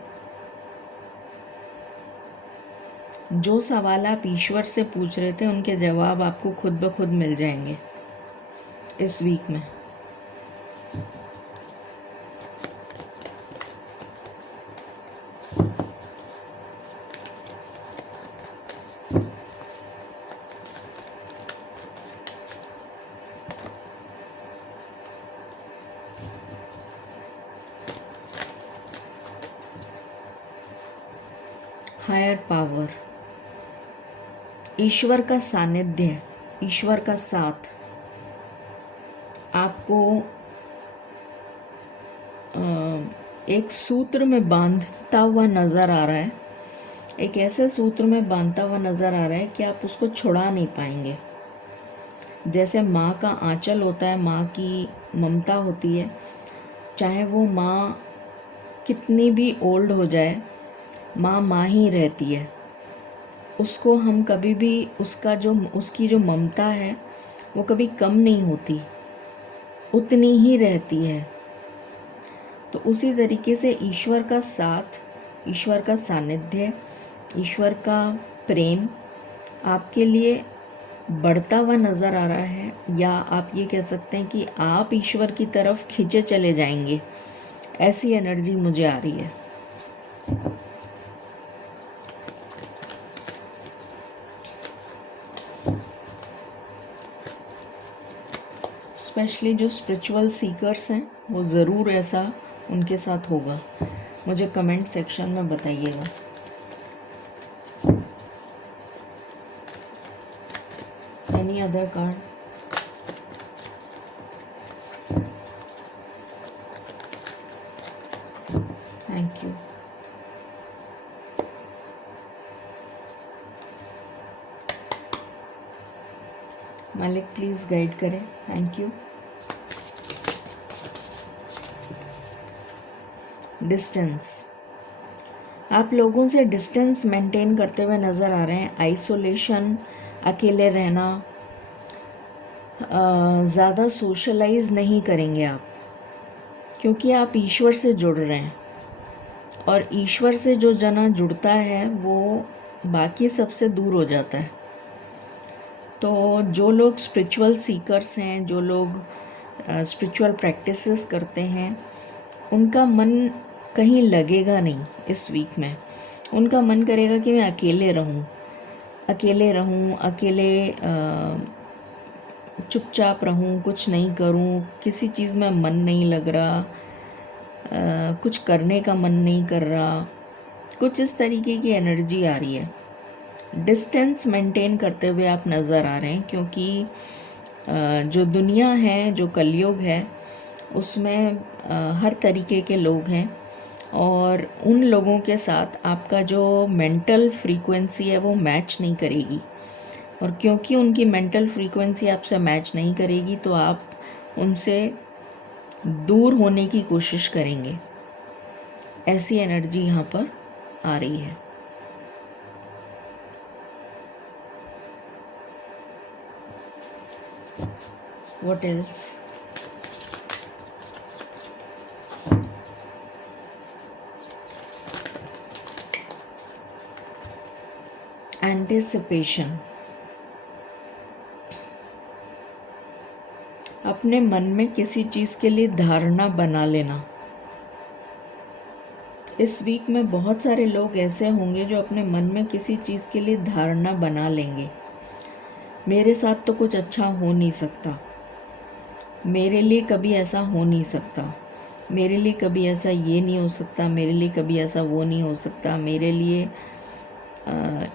जो सवाल आप ईश्वर से पूछ रहे थे उनके जवाब आपको खुद ब खुद मिल जाएंगे इस वीक में। हायर पावर, ईश्वर का सानिध्य, ईश्वर का साथ आपको एक सूत्र में बांधता हुआ नज़र आ रहा है। एक ऐसे सूत्र में बांधता हुआ नज़र आ रहा है कि आप उसको छुड़ा नहीं पाएंगे। जैसे माँ का आंचल होता है, माँ की ममता होती है, चाहे वो माँ कितनी भी ओल्ड हो जाए, माँ माँ ही रहती है। उसको हम कभी भी उसकी जो ममता है वो कभी कम नहीं होती, उतनी ही रहती है। तो उसी तरीके से ईश्वर का साथ, ईश्वर का सानिध्य, ईश्वर का प्रेम आपके लिए बढ़ता हुआ नज़र आ रहा है, या आप ये कह सकते हैं कि आप ईश्वर की तरफ खींचे चले जाएंगे, ऐसी एनर्जी मुझे आ रही है। स्पेशली जो स्पिरिचुअल सीकर्स हैं वो ज़रूर ऐसा उनके साथ होगा। मुझे कमेंट सेक्शन में बताइएगा। Any other card? Thank you. मालिक प्लीज़ गाइड करें। Thank you. डिस्टेंस, आप लोगों से डिस्टेंस मेंटेन करते हुए नज़र आ रहे हैं। आइसोलेशन, अकेले रहना, ज़्यादा सोशलाइज नहीं करेंगे आप, क्योंकि आप ईश्वर से जुड़ रहे हैं, और ईश्वर से जो जना जुड़ता है वो बाकी सबसे दूर हो जाता है। तो जो लोग स्पिरिचुअल सीकर्स हैं, जो लोग स्पिरिचुअल प्रैक्टिसेस करते हैं, उनका मन कहीं लगेगा नहीं इस वीक में। उनका मन करेगा कि मैं अकेले रहूं, अकेले चुपचाप रहूं, कुछ नहीं करूं, किसी चीज़ में मन नहीं लग रहा, कुछ करने का मन नहीं कर रहा, कुछ इस तरीके की एनर्जी आ रही है। डिस्टेंस मेंटेन करते हुए आप नज़र आ रहे हैं, क्योंकि जो दुनिया है, जो कलयुग है, उसमें हर तरीके के लोग हैं, और उन लोगों के साथ आपका जो मेंटल फ्रीक्वेंसी है वो मैच नहीं करेगी। और क्योंकि उनकी मेंटल फ्रीक्वेंसी आपसे मैच नहीं करेगी, तो आप उनसे दूर होने की कोशिश करेंगे। ऐसी एनर्जी यहाँ पर आ रही है। What else? एंटिसिपेशन, अपने मन में किसी चीज़ के लिए धारणा बना लेना। इस वीक में बहुत सारे लोग ऐसे होंगे जो अपने मन में किसी चीज़ के लिए धारणा बना लेंगे। मेरे साथ तो कुछ अच्छा हो नहीं सकता, मेरे लिए कभी ऐसा हो नहीं सकता, मेरे लिए कभी ऐसा ये नहीं हो सकता, मेरे लिए कभी ऐसा वो नहीं हो सकता, मेरे लिए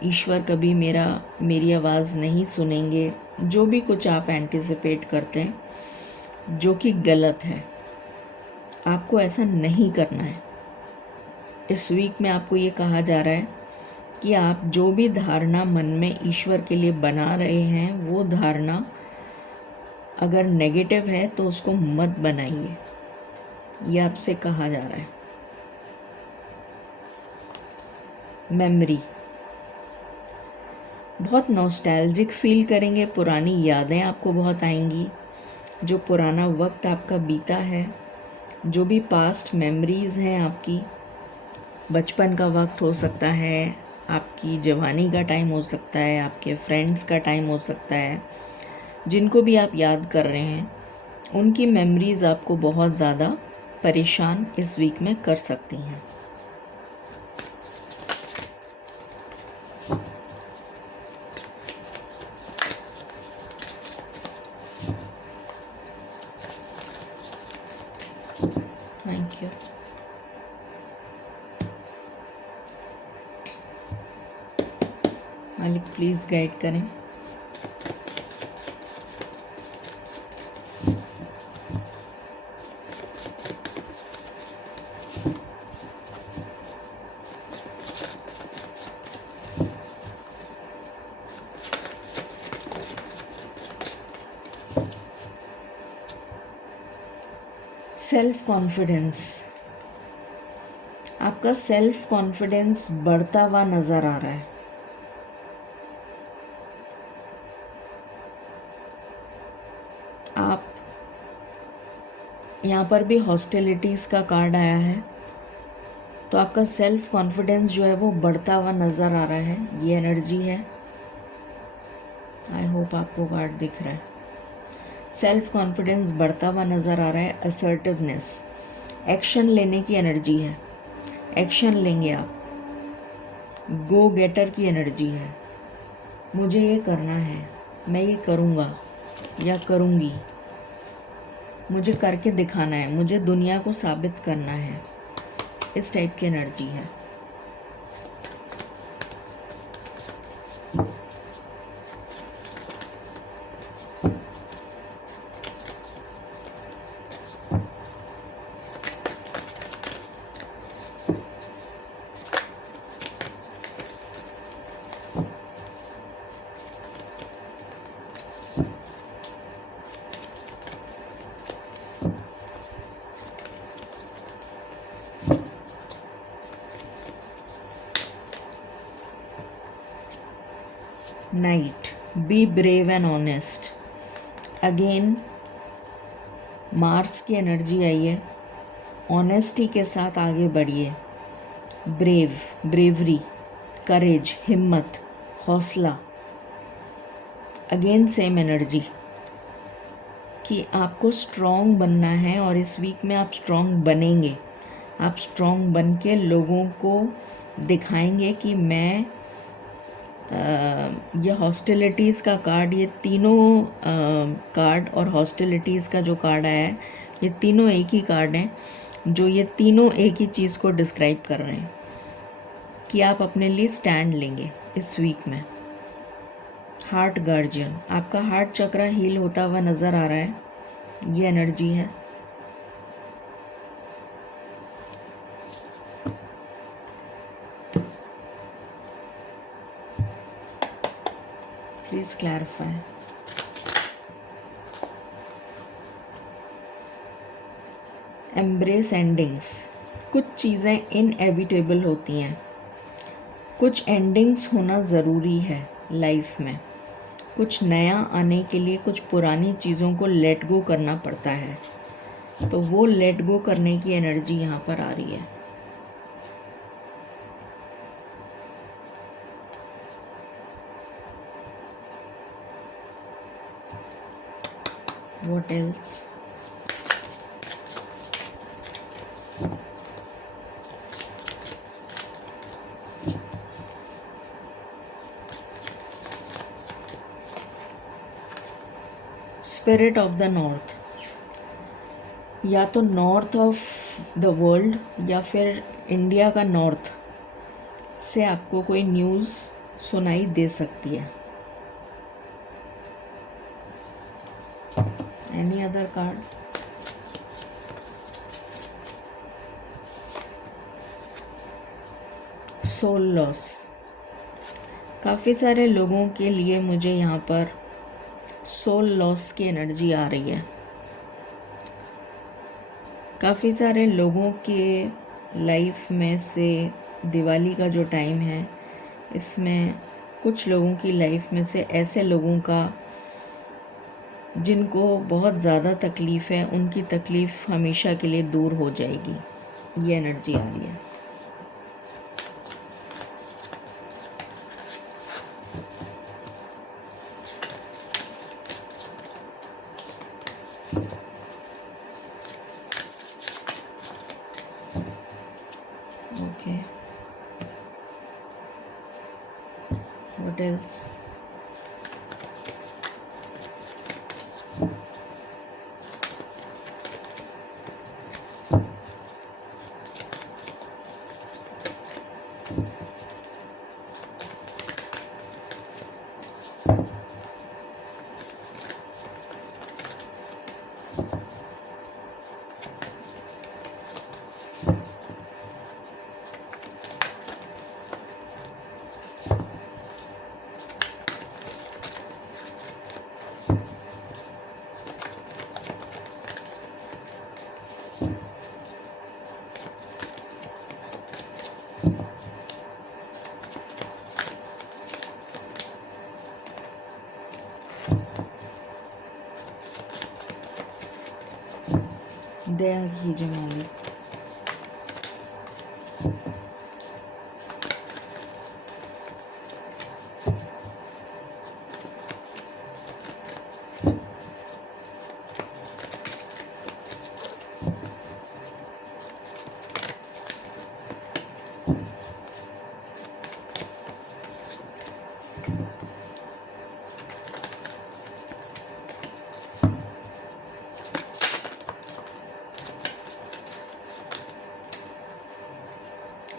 ईश्वर कभी मेरी आवाज़ नहीं सुनेंगे। जो भी कुछ आप एंटिसिपेट करते हैं, जो कि गलत है, आपको ऐसा नहीं करना है। इस वीक में आपको ये कहा जा रहा है कि आप जो भी धारणा मन में ईश्वर के लिए बना रहे हैं, वो धारणा अगर नेगेटिव है तो उसको मत बनाइए, ये आपसे कहा जा रहा है। मेमोरी, बहुत नॉस्टैल्जिक फील करेंगे, पुरानी यादें आपको बहुत आएंगी। जो पुराना वक्त आपका बीता है, जो भी पास्ट मेमोरीज़ हैं आपकी, बचपन का वक्त हो सकता है, आपकी जवानी का टाइम हो सकता है, आपके फ्रेंड्स का टाइम हो सकता है। जिनको भी आप याद कर रहे हैं उनकी मेमोरीज़ आपको बहुत ज़्यादा परेशान इस वीक में कर सकती हैं। Thank you. मालिक प्लीज़ गाइड करें। सेल्फ कॉन्फिडेंस, आपका सेल्फ कॉन्फिडेंस बढ़ता हुआ नज़र आ रहा है। आप यहाँ पर भी हॉस्टिलिटीज़ का कार्ड आया है, तो आपका सेल्फ कॉन्फिडेंस जो है वो बढ़ता हुआ नज़र आ रहा है। ये एनर्जी है। आई होप आपको कार्ड दिख रहा है। सेल्फ कॉन्फिडेंस बढ़ता हुआ नज़र आ रहा है। असर्टिवनेस, एक्शन लेने की एनर्जी है। एक्शन लेंगे आप। गो गेटर की एनर्जी है। मुझे ये करना है, मैं ये करूँगा या करूँगी, मुझे करके दिखाना है, मुझे दुनिया को साबित करना है, इस टाइप की एनर्जी है। Night, be brave and honest. Again Mars की एनर्जी आई है। ऑनेस्टी के साथ आगे बढ़िए। ब्रेव, ब्रेवरी, करेज, हिम्मत, हौसला। अगेन सेम एनर्जी कि आपको स्ट्रॉन्ग बनना है और इस वीक में आप स्ट्रॉन्ग बनेंगे। आप स्ट्रॉन्ग बन के लोगों को दिखाएंगे कि मैं ये हॉस्टिलिटीज़ का कार्ड, ये तीनों कार्ड और हॉस्टिलिटीज़ का जो कार्ड आया है, ये तीनों एक ही कार्ड हैं जो ये तीनों एक ही चीज़ को डिस्क्राइब कर रहे हैं कि आप अपने लिए स्टैंड लेंगे इस वीक में। हार्ट गार्जियन, आपका हार्ट चक्र हील होता हुआ नज़र आ रहा है। ये एनर्जी है। Please clarify. एम्ब्रेस एंडिंग्स, कुछ चीज़ें इनएविटेबल होती हैं, कुछ एंडिंग्स होना ज़रूरी है लाइफ में। कुछ नया आने के लिए कुछ पुरानी चीज़ों को लेट गो करना पड़ता है, तो वो लेट गो करने की एनर्जी यहाँ पर आ रही है। What else? Spirit of the north, या तो नॉर्थ ऑफ द वर्ल्ड या फिर इंडिया का नॉर्थ से आपको कोई न्यूज़ सुनाई दे सकती है। Any other card? Soul loss, काफ़ी सारे लोगों के लिए मुझे यहाँ पर सोल लॉस की एनर्जी आ रही है। काफ़ी सारे लोगों के लाइफ में से दिवाली का जो टाइम है, इसमें कुछ लोगों की लाइफ में से ऐसे लोगों का जिनको बहुत ज़्यादा तकलीफ़ है, उनकी तकलीफ़ हमेशा के लिए दूर हो जाएगी। ये एनर्जी आ रही है। else? दया कीजिए मालिक।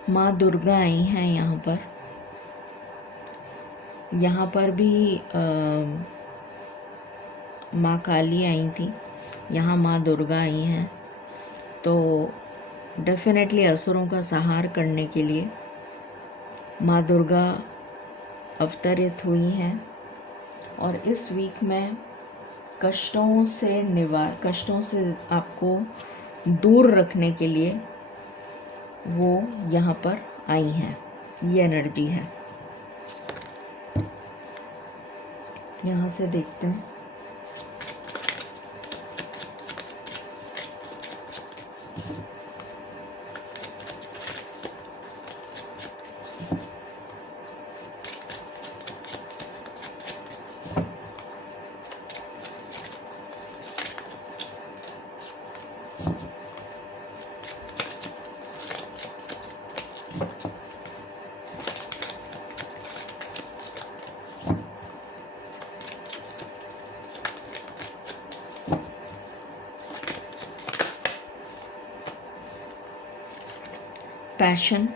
माँ दुर्गा आई हैं यहाँ पर भी माँ काली आई थी, यहाँ माँ दुर्गा आई हैं। तो डेफिनेटली असुरों का संहार करने के लिए माँ दुर्गा अवतरित हुई हैं। और इस वीक में कष्टों से आपको दूर रखने के लिए वो यहाँ पर आई हैं। ये एनर्जी है। यहाँ से देखते हैं। पैशन,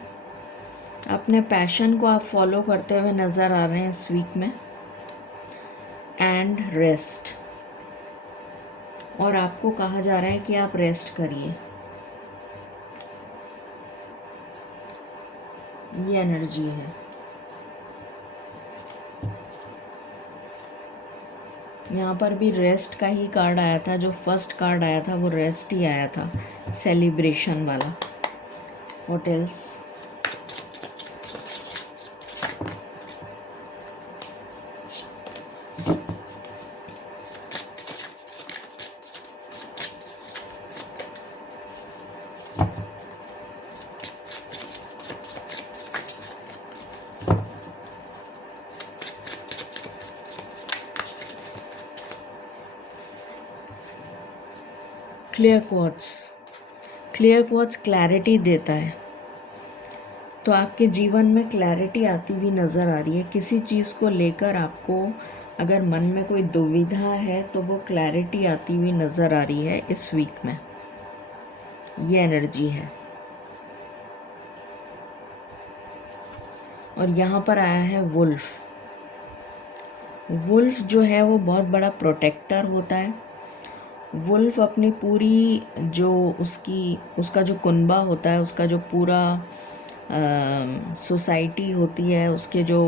अपने पैशन को आप फॉलो करते हुए नज़र आ रहे हैं इस वीक में। एंड रेस्ट, और आपको कहा जा रहा है कि आप रेस्ट करिए। ये एनर्जी है। यहाँ पर भी रेस्ट का ही कार्ड आया था। जो फर्स्ट कार्ड आया था वो रेस्ट ही आया था, सेलिब्रेशन वाला। What else? Clear quartz clarity देता है। तो आपके जीवन में क्लैरिटी आती हुई नज़र आ रही है। किसी चीज़ को लेकर आपको अगर मन में कोई दुविधा है तो वो क्लैरिटी आती हुई नज़र आ रही है इस वीक में। ये एनर्जी है। और यहाँ पर आया है वुल्फ। वुल्फ जो है वो बहुत बड़ा प्रोटेक्टर होता है। वुल्फ अपनी पूरी जो उसका जो कुनबा होता है, उसका जो पूरा सोसाइटी होती है, उसके जो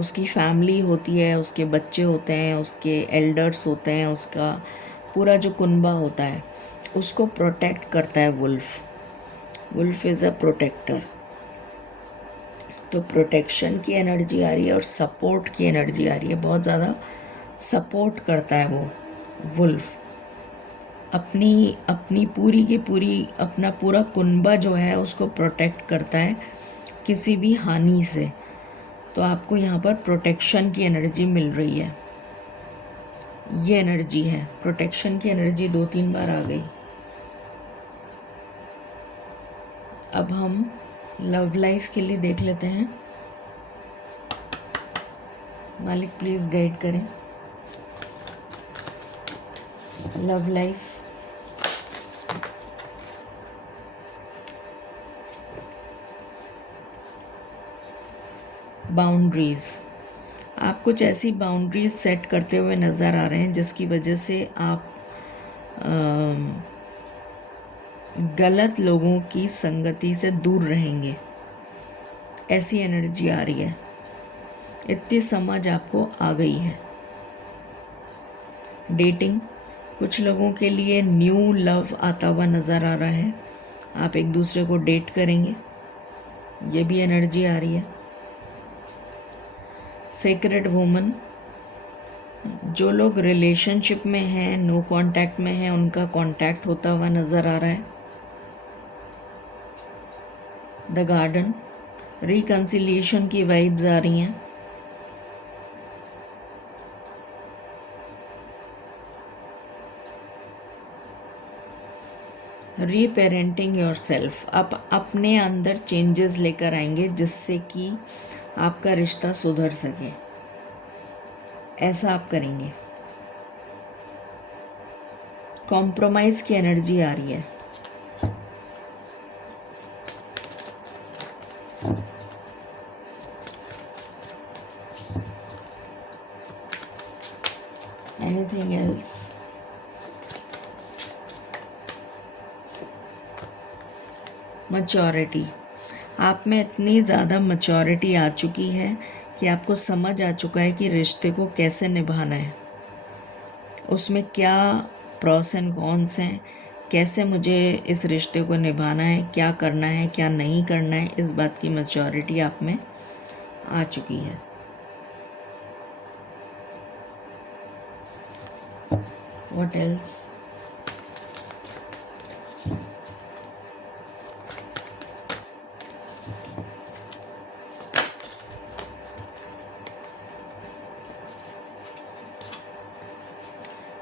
उसकी फैमिली होती है, उसके बच्चे होते हैं, उसके एल्डर्स होते हैं, उसका पूरा जो कुनबा होता है उसको प्रोटेक्ट करता है वुल्फ इज़ अ प्रोटेक्टर। तो प्रोटेक्शन की एनर्जी आ रही है और सपोर्ट की एनर्जी आ रही है। बहुत ज़्यादा सपोर्ट करता है वो वुल्फ। अपनी पूरी की पूरी अपना पूरा कुनबा जो है उसको प्रोटेक्ट करता है किसी भी हानि से। तो आपको यहाँ पर प्रोटेक्शन की एनर्जी मिल रही है। ये एनर्जी है। प्रोटेक्शन की एनर्जी 2-3 बार आ गई। अब हम लव लाइफ के लिए देख लेते हैं। मालिक प्लीज़ गाइड करें। Love life, boundaries. आप कुछ ऐसी बाउंड्रीज सेट करते हुए नज़र आ रहे हैं जिसकी वजह से आप गलत लोगों की संगति से दूर रहेंगे, ऐसी एनर्जी आ रही है। इतनी समझ आपको आ गई है। डेटिंग, कुछ लोगों के लिए न्यू लव आता हुआ नज़र आ रहा है। आप एक दूसरे को डेट करेंगे, ये भी एनर्जी आ रही है। सेक्रेड वुमन, जो लोग रिलेशनशिप में हैं, नो कांटेक्ट में हैं, उनका कांटेक्ट होता हुआ नज़र आ रहा है। द गार्डन, रिकंसिलिएशन की वाइब्स आ रही हैं। रीपेरेंटिंग योर सेल्फ, आप अपने अंदर चेंजेस लेकर आएंगे जिससे कि आपका रिश्ता सुधर सके, ऐसा आप करेंगे। कॉम्प्रोमाइज़ की एनर्जी आ रही है। Anything else? मैच्योरिटी, आप में इतनी ज़्यादा मैच्योरिटी आ चुकी है कि आपको समझ आ चुका है कि रिश्ते को कैसे निभाना है, उसमें क्या प्रॉस एंड कॉन्स हैं, कैसे मुझे इस रिश्ते को निभाना है, क्या करना है, क्या नहीं करना है, इस बात की मैच्योरिटी आप में आ चुकी है। What else?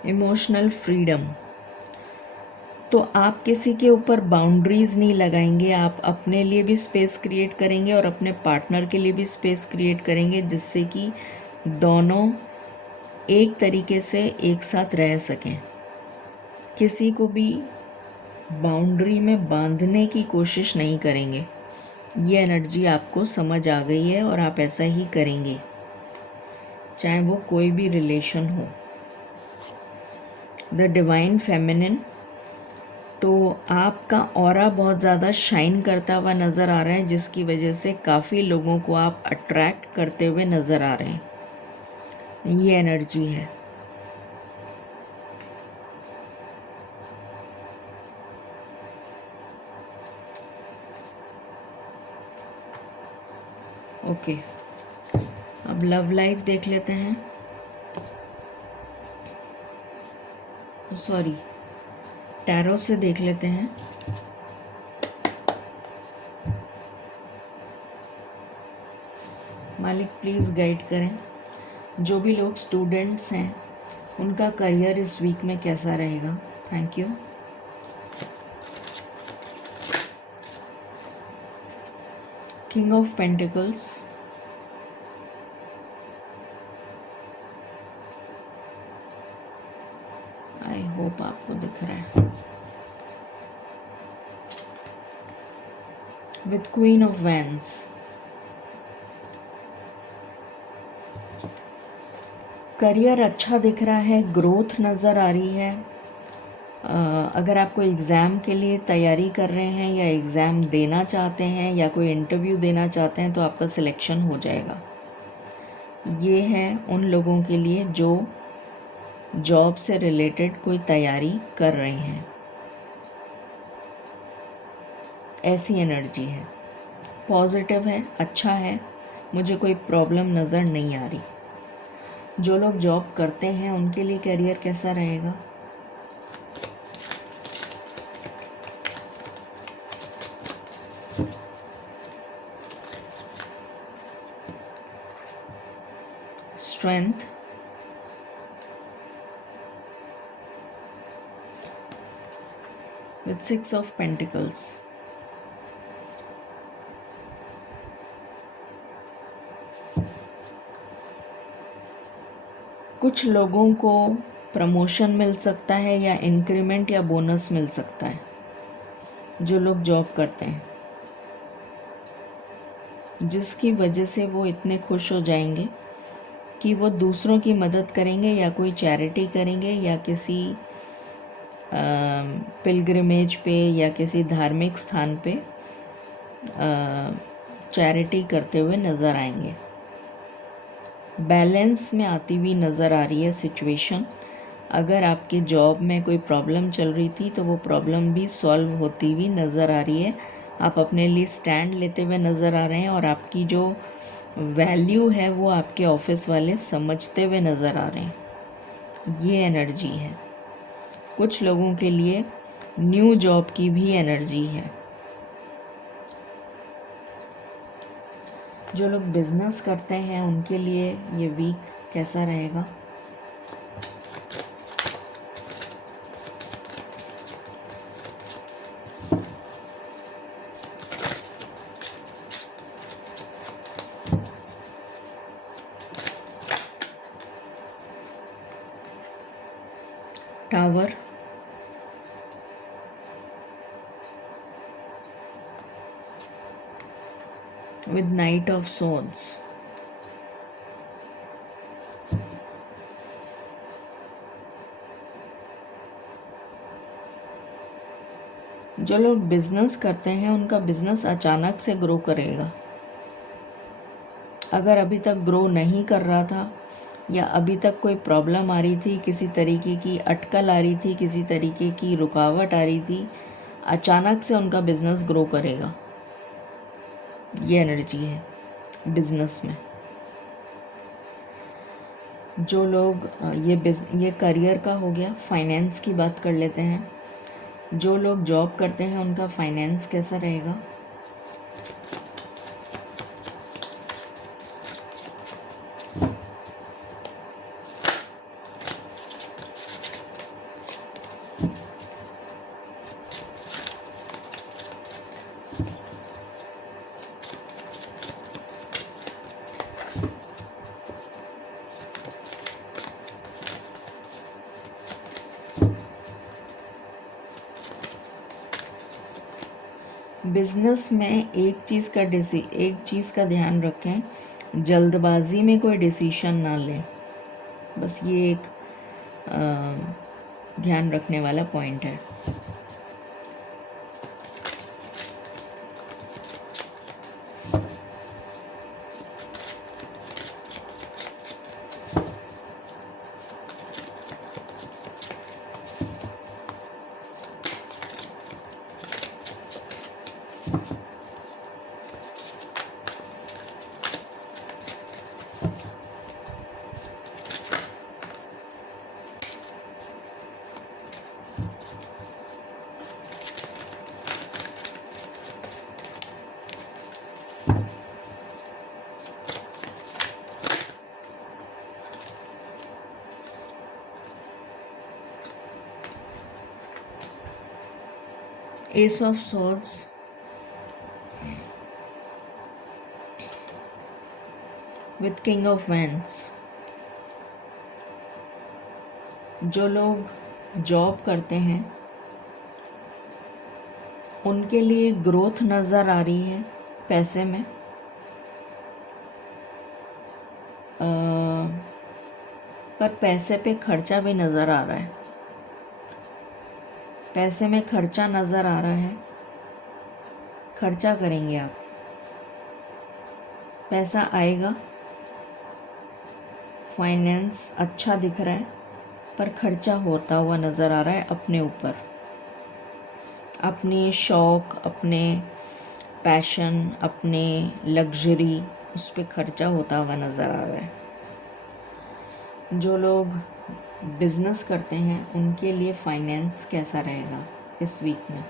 इमोशनल फ्रीडम, तो आप किसी के ऊपर बाउंड्रीज़ नहीं लगाएंगे, आप अपने लिए भी स्पेस क्रिएट करेंगे और अपने पार्टनर के लिए भी स्पेस क्रिएट करेंगे जिससे कि दोनों एक तरीके से एक साथ रह सकें। किसी को भी बाउंड्री में बांधने की कोशिश नहीं करेंगे। ये एनर्जी आपको समझ आ गई है और आप ऐसा ही करेंगे, चाहे वो कोई भी रिलेशन हो। द डिवाइन फेमिनिन, तो आपका ऑरा बहुत ज़्यादा शाइन करता हुआ नज़र आ रहा है जिसकी वजह से काफ़ी लोगों को आप अट्रैक्ट करते हुए नज़र आ रहे हैं। ये एनर्जी है। ओके, अब लव लाइफ देख लेते हैं। सॉरी, टैरो से देख लेते हैं। मालिक प्लीज़ गाइड करें। जो भी लोग स्टूडेंट्स हैं उनका करियर इस वीक में कैसा रहेगा? Thank you. King of pentacles, I hope आपको दिख रहा है। With queen of vents, career अच्छा दिख रहा है, ग्रोथ नज़र आ रही है। अगर आप कोई एग्ज़ाम के लिए तैयारी कर रहे हैं या एग्ज़ाम देना चाहते हैं या कोई इंटरव्यू देना चाहते हैं तो आपका सिलेक्शन हो जाएगा। ये है उन लोगों के लिए जो जॉब से रिलेटेड कोई तैयारी कर रहे हैं, ऐसी एनर्जी है। पॉजिटिव है, अच्छा है, मुझे कोई प्रॉब्लम नज़र नहीं आ रही। जो लोग जॉब करते हैं उनके लिए करियर कैसा रहेगा? स्ट्रेंथ, विथ 6 ऑफ पेंटिकल्स, कुछ लोगों को प्रमोशन मिल सकता है या इंक्रीमेंट या बोनस मिल सकता है, जो लोग जॉब करते हैं, जिसकी वजह से वो इतने खुश हो जाएंगे कि वो दूसरों की मदद करेंगे या कोई चैरिटी करेंगे या किसी पिलग्रिमेज पे या किसी धार्मिक स्थान पे चैरिटी करते हुए नज़र आएंगे। बैलेंस में आती हुई नज़र आ रही है सिचुएशन। अगर आपकी जॉब में कोई प्रॉब्लम चल रही थी तो वो प्रॉब्लम भी सॉल्व होती हुई नज़र आ रही है। आप अपने लिए स्टैंड लेते हुए नज़र आ रहे हैं और आपकी जो वैल्यू है वो आपके ऑफिस वाले समझते हुए नज़र आ रहे हैं। ये एनर्जी है। कुछ लोगों के लिए न्यू जॉब की भी एनर्जी है। जो लोग बिजनेस करते हैं उनके लिए ये वीक कैसा रहेगा? Tower, with Knight of Swords. जो लोग बिजनेस करते हैं उनका बिजनेस अचानक से ग्रो करेगा। अगर अभी तक ग्रो नहीं कर रहा था या अभी तक कोई प्रॉब्लम आ रही थी, किसी तरीके की अटकल आ रही थी, किसी तरीके की रुकावट आ रही थी, अचानक से उनका बिजनेस ग्रो करेगा। ये एनर्जी है बिजनेस में। जो लोग ये करियर का हो गया। फाइनेंस की बात कर लेते हैं। जो लोग जॉब करते हैं उनका फाइनेंस कैसा रहेगा? बिजनेस में एक चीज़ का ध्यान रखें, जल्दबाजी में कोई डिसीशन ना लें। बस ये एक ध्यान रखने वाला पॉइंट है। S of swords, with king of wands. जो लोग जॉब करते हैं उनके लिए ग्रोथ नज़र आ रही है पैसे में। पर पैसे पे खर्चा भी नज़र आ रहा है। पैसे में खर्चा नज़र आ रहा है। खर्चा करेंगे आप, पैसा आएगा, फाइनेंस अच्छा दिख रहा है, पर खर्चा होता हुआ नज़र आ रहा है अपने ऊपर। अपने शौक़, अपने पैशन, अपने लग्जरी, उस पर खर्चा होता हुआ नज़र आ रहा है। जो लोग बिजनेस करते हैं उनके लिए फाइनेंस कैसा रहेगा इस वीक में?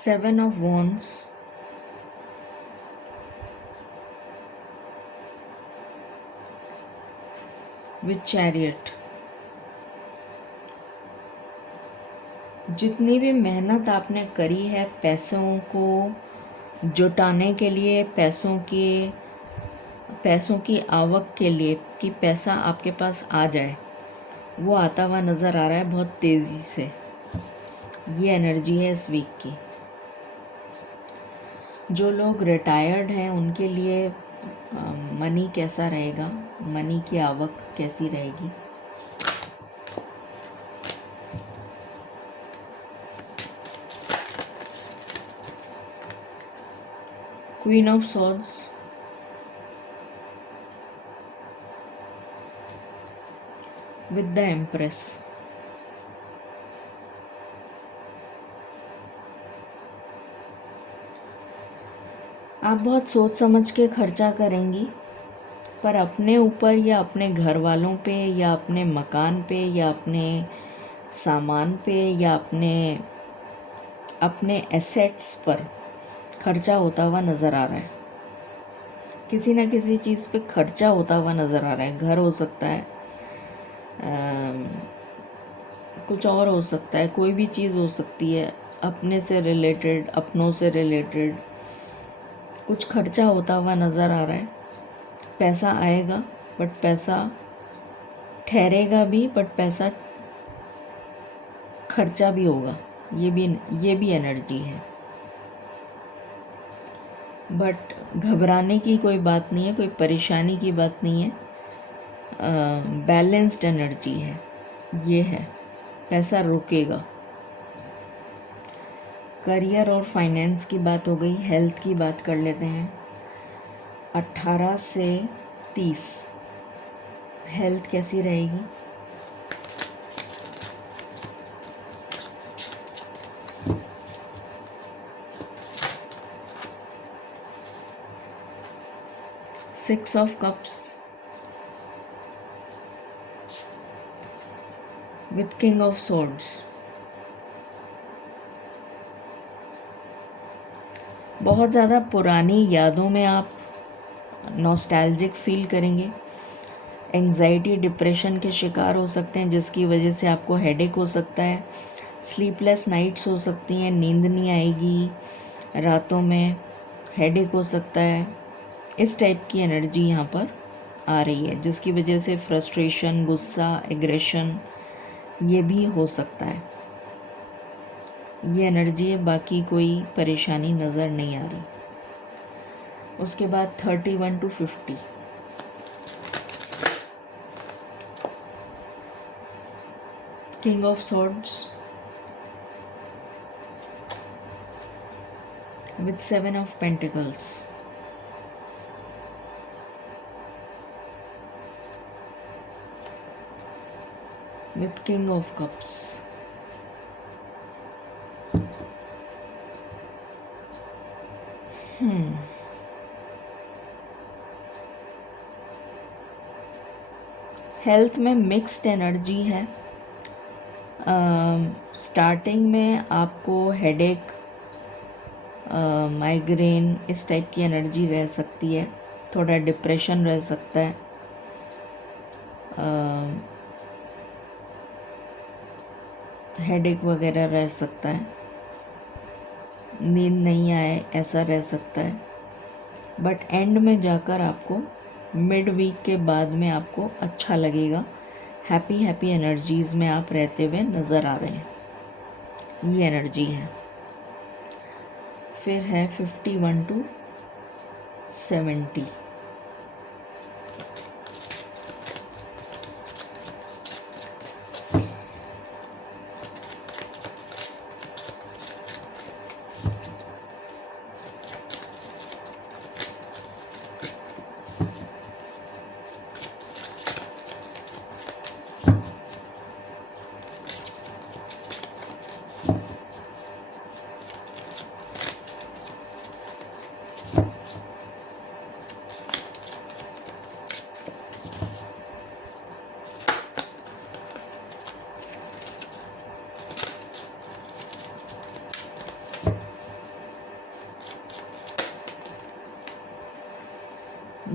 Seven of Wands, with Chariot. जितनी भी मेहनत आपने करी है पैसों को जुटाने के लिए, पैसों की आवक के लिए, कि पैसा आपके पास आ जाए, वो आता हुआ नज़र आ रहा है बहुत तेज़ी से। ये एनर्जी है इस वीक की। जो लोग रिटायर्ड हैं उनके लिए मनी कैसा रहेगा, मनी की आवक कैसी रहेगी। Queen of swords, with the empress. आप बहुत सोच समझ के खर्चा करेंगी, पर अपने ऊपर या अपने घर वालों पे या अपने मकान पे या अपने सामान पे या अपने एसेट्स पर खर्चा होता हुआ नज़र आ रहा है। किसी ना किसी चीज़ पे खर्चा होता हुआ नज़र आ रहा है। घर हो सकता है, कुछ और हो सकता है, कोई भी चीज़ हो सकती है, अपने से रिलेटेड, अपनों से रिलेटेड कुछ खर्चा होता हुआ नज़र आ रहा है। पैसा आएगा बट पैसा ठहरेगा भी, बट पैसा खर्चा भी होगा। ये भी एनर्जी है। बट घबराने की कोई बात नहीं है, कोई परेशानी की बात नहीं है। बैलेंस्ड एनर्जी है। ये है, पैसा रुकेगा। करियर और फाइनेंस की बात हो गई। हेल्थ की बात कर लेते हैं। 18 से 30 हेल्थ कैसी रहेगी। Six of cups with king of swords. बहुत ज़्यादा पुरानी यादों में आप नॉस्टैल्जिक फील करेंगे। एंग्जाइटी, डिप्रेशन के शिकार हो सकते हैं, जिसकी वजह से आपको हेडेक हो सकता है। स्लीपलेस नाइट्स हो सकती हैं, नींद नहीं आएगी रातों में, हेडेक हो सकता है। इस टाइप की एनर्जी यहाँ पर आ रही है, जिसकी वजह से फ्रस्ट्रेशन, गुस्सा, एग्रेशन ये भी हो सकता है। ये एनर्जी है, बाकी कोई परेशानी नज़र नहीं आ रही। उसके बाद 31 to 50 king of swords with 7 of pentacles. With king of cups. Health में मिक्स्ड एनर्जी है। स्टार्टिंग में आपको हेडेक, माइग्रेन, इस टाइप की एनर्जी रह सकती है। थोड़ा डिप्रेशन रह सकता है। हेडेक वगैरह रह सकता है। नींद नहीं आए ऐसा रह सकता है। बट एंड में जाकर आपको, मिड वीक के बाद में आपको अच्छा लगेगा। हैप्पी एनर्जीज़ में आप रहते हुए नज़र आ रहे हैं। ये एनर्जी है। फिर है 51 to 70।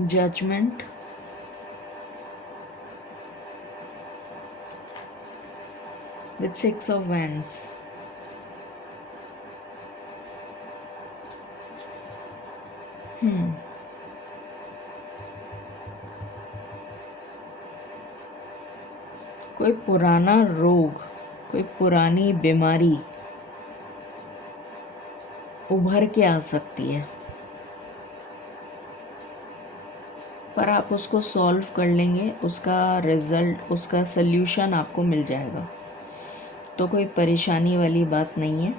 Judgment, with 6 of Wands. कोई पुराना रोग, कोई पुरानी बीमारी उभर के आ सकती है, पर आप उसको सॉल्व कर लेंगे, उसका रिजल्ट, उसका सल्यूशन आपको मिल जाएगा। तो कोई परेशानी वाली बात नहीं है।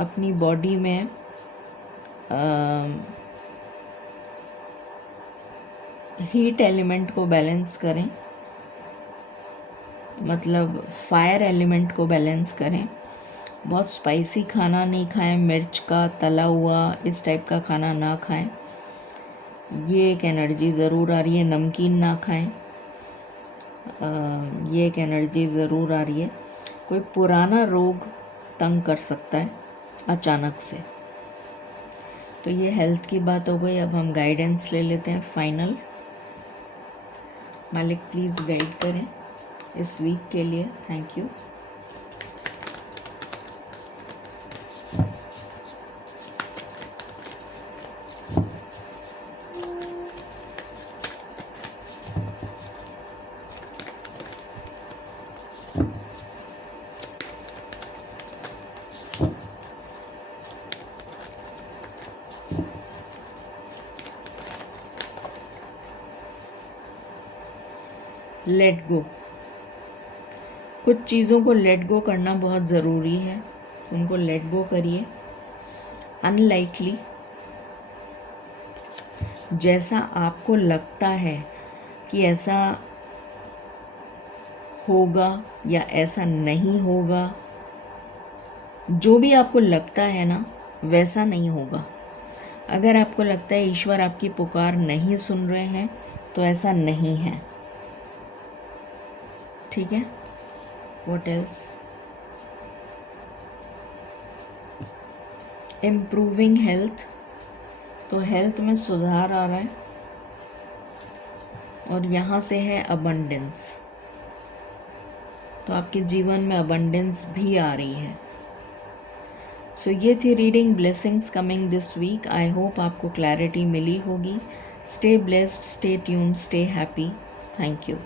अपनी बॉडी में हीट एलिमेंट को बैलेंस करें, मतलब फायर एलिमेंट को बैलेंस करें। बहुत स्पाइसी खाना नहीं खाएं, मिर्च का तला हुआ इस टाइप का खाना ना खाएं। ये एक एनर्जी ज़रूर आ रही है। नमकीन ना खाएं, ये एक एनर्जी ज़रूर आ रही है। कोई पुराना रोग तंग कर सकता है अचानक से। तो ये हेल्थ की बात हो गई। अब हम गाइडेंस ले लेते हैं फाइनल। मालिक प्लीज़ गाइड करें इस वीक के लिए। Thank you. Let go. कुछ चीज़ों को लेट गो करना बहुत ज़रूरी है, तो उनको लेट गो करिए। अनलाइकली, जैसा आपको लगता है कि ऐसा होगा या ऐसा नहीं होगा, जो भी आपको लगता है ना वैसा नहीं होगा। अगर आपको लगता है ईश्वर आपकी पुकार नहीं सुन रहे हैं, तो ऐसा नहीं है। ठीक है। What else? इम्प्रूविंग हेल्थ, तो हेल्थ में सुधार आ रहा है। और यहाँ से है अबंडेंस, तो आपके जीवन में अबंडेंस भी आ रही है। सो ये थी reading blessings coming this week. I hope आपको क्लैरिटी मिली होगी। Stay blessed, stay tuned, stay happy. Thank you.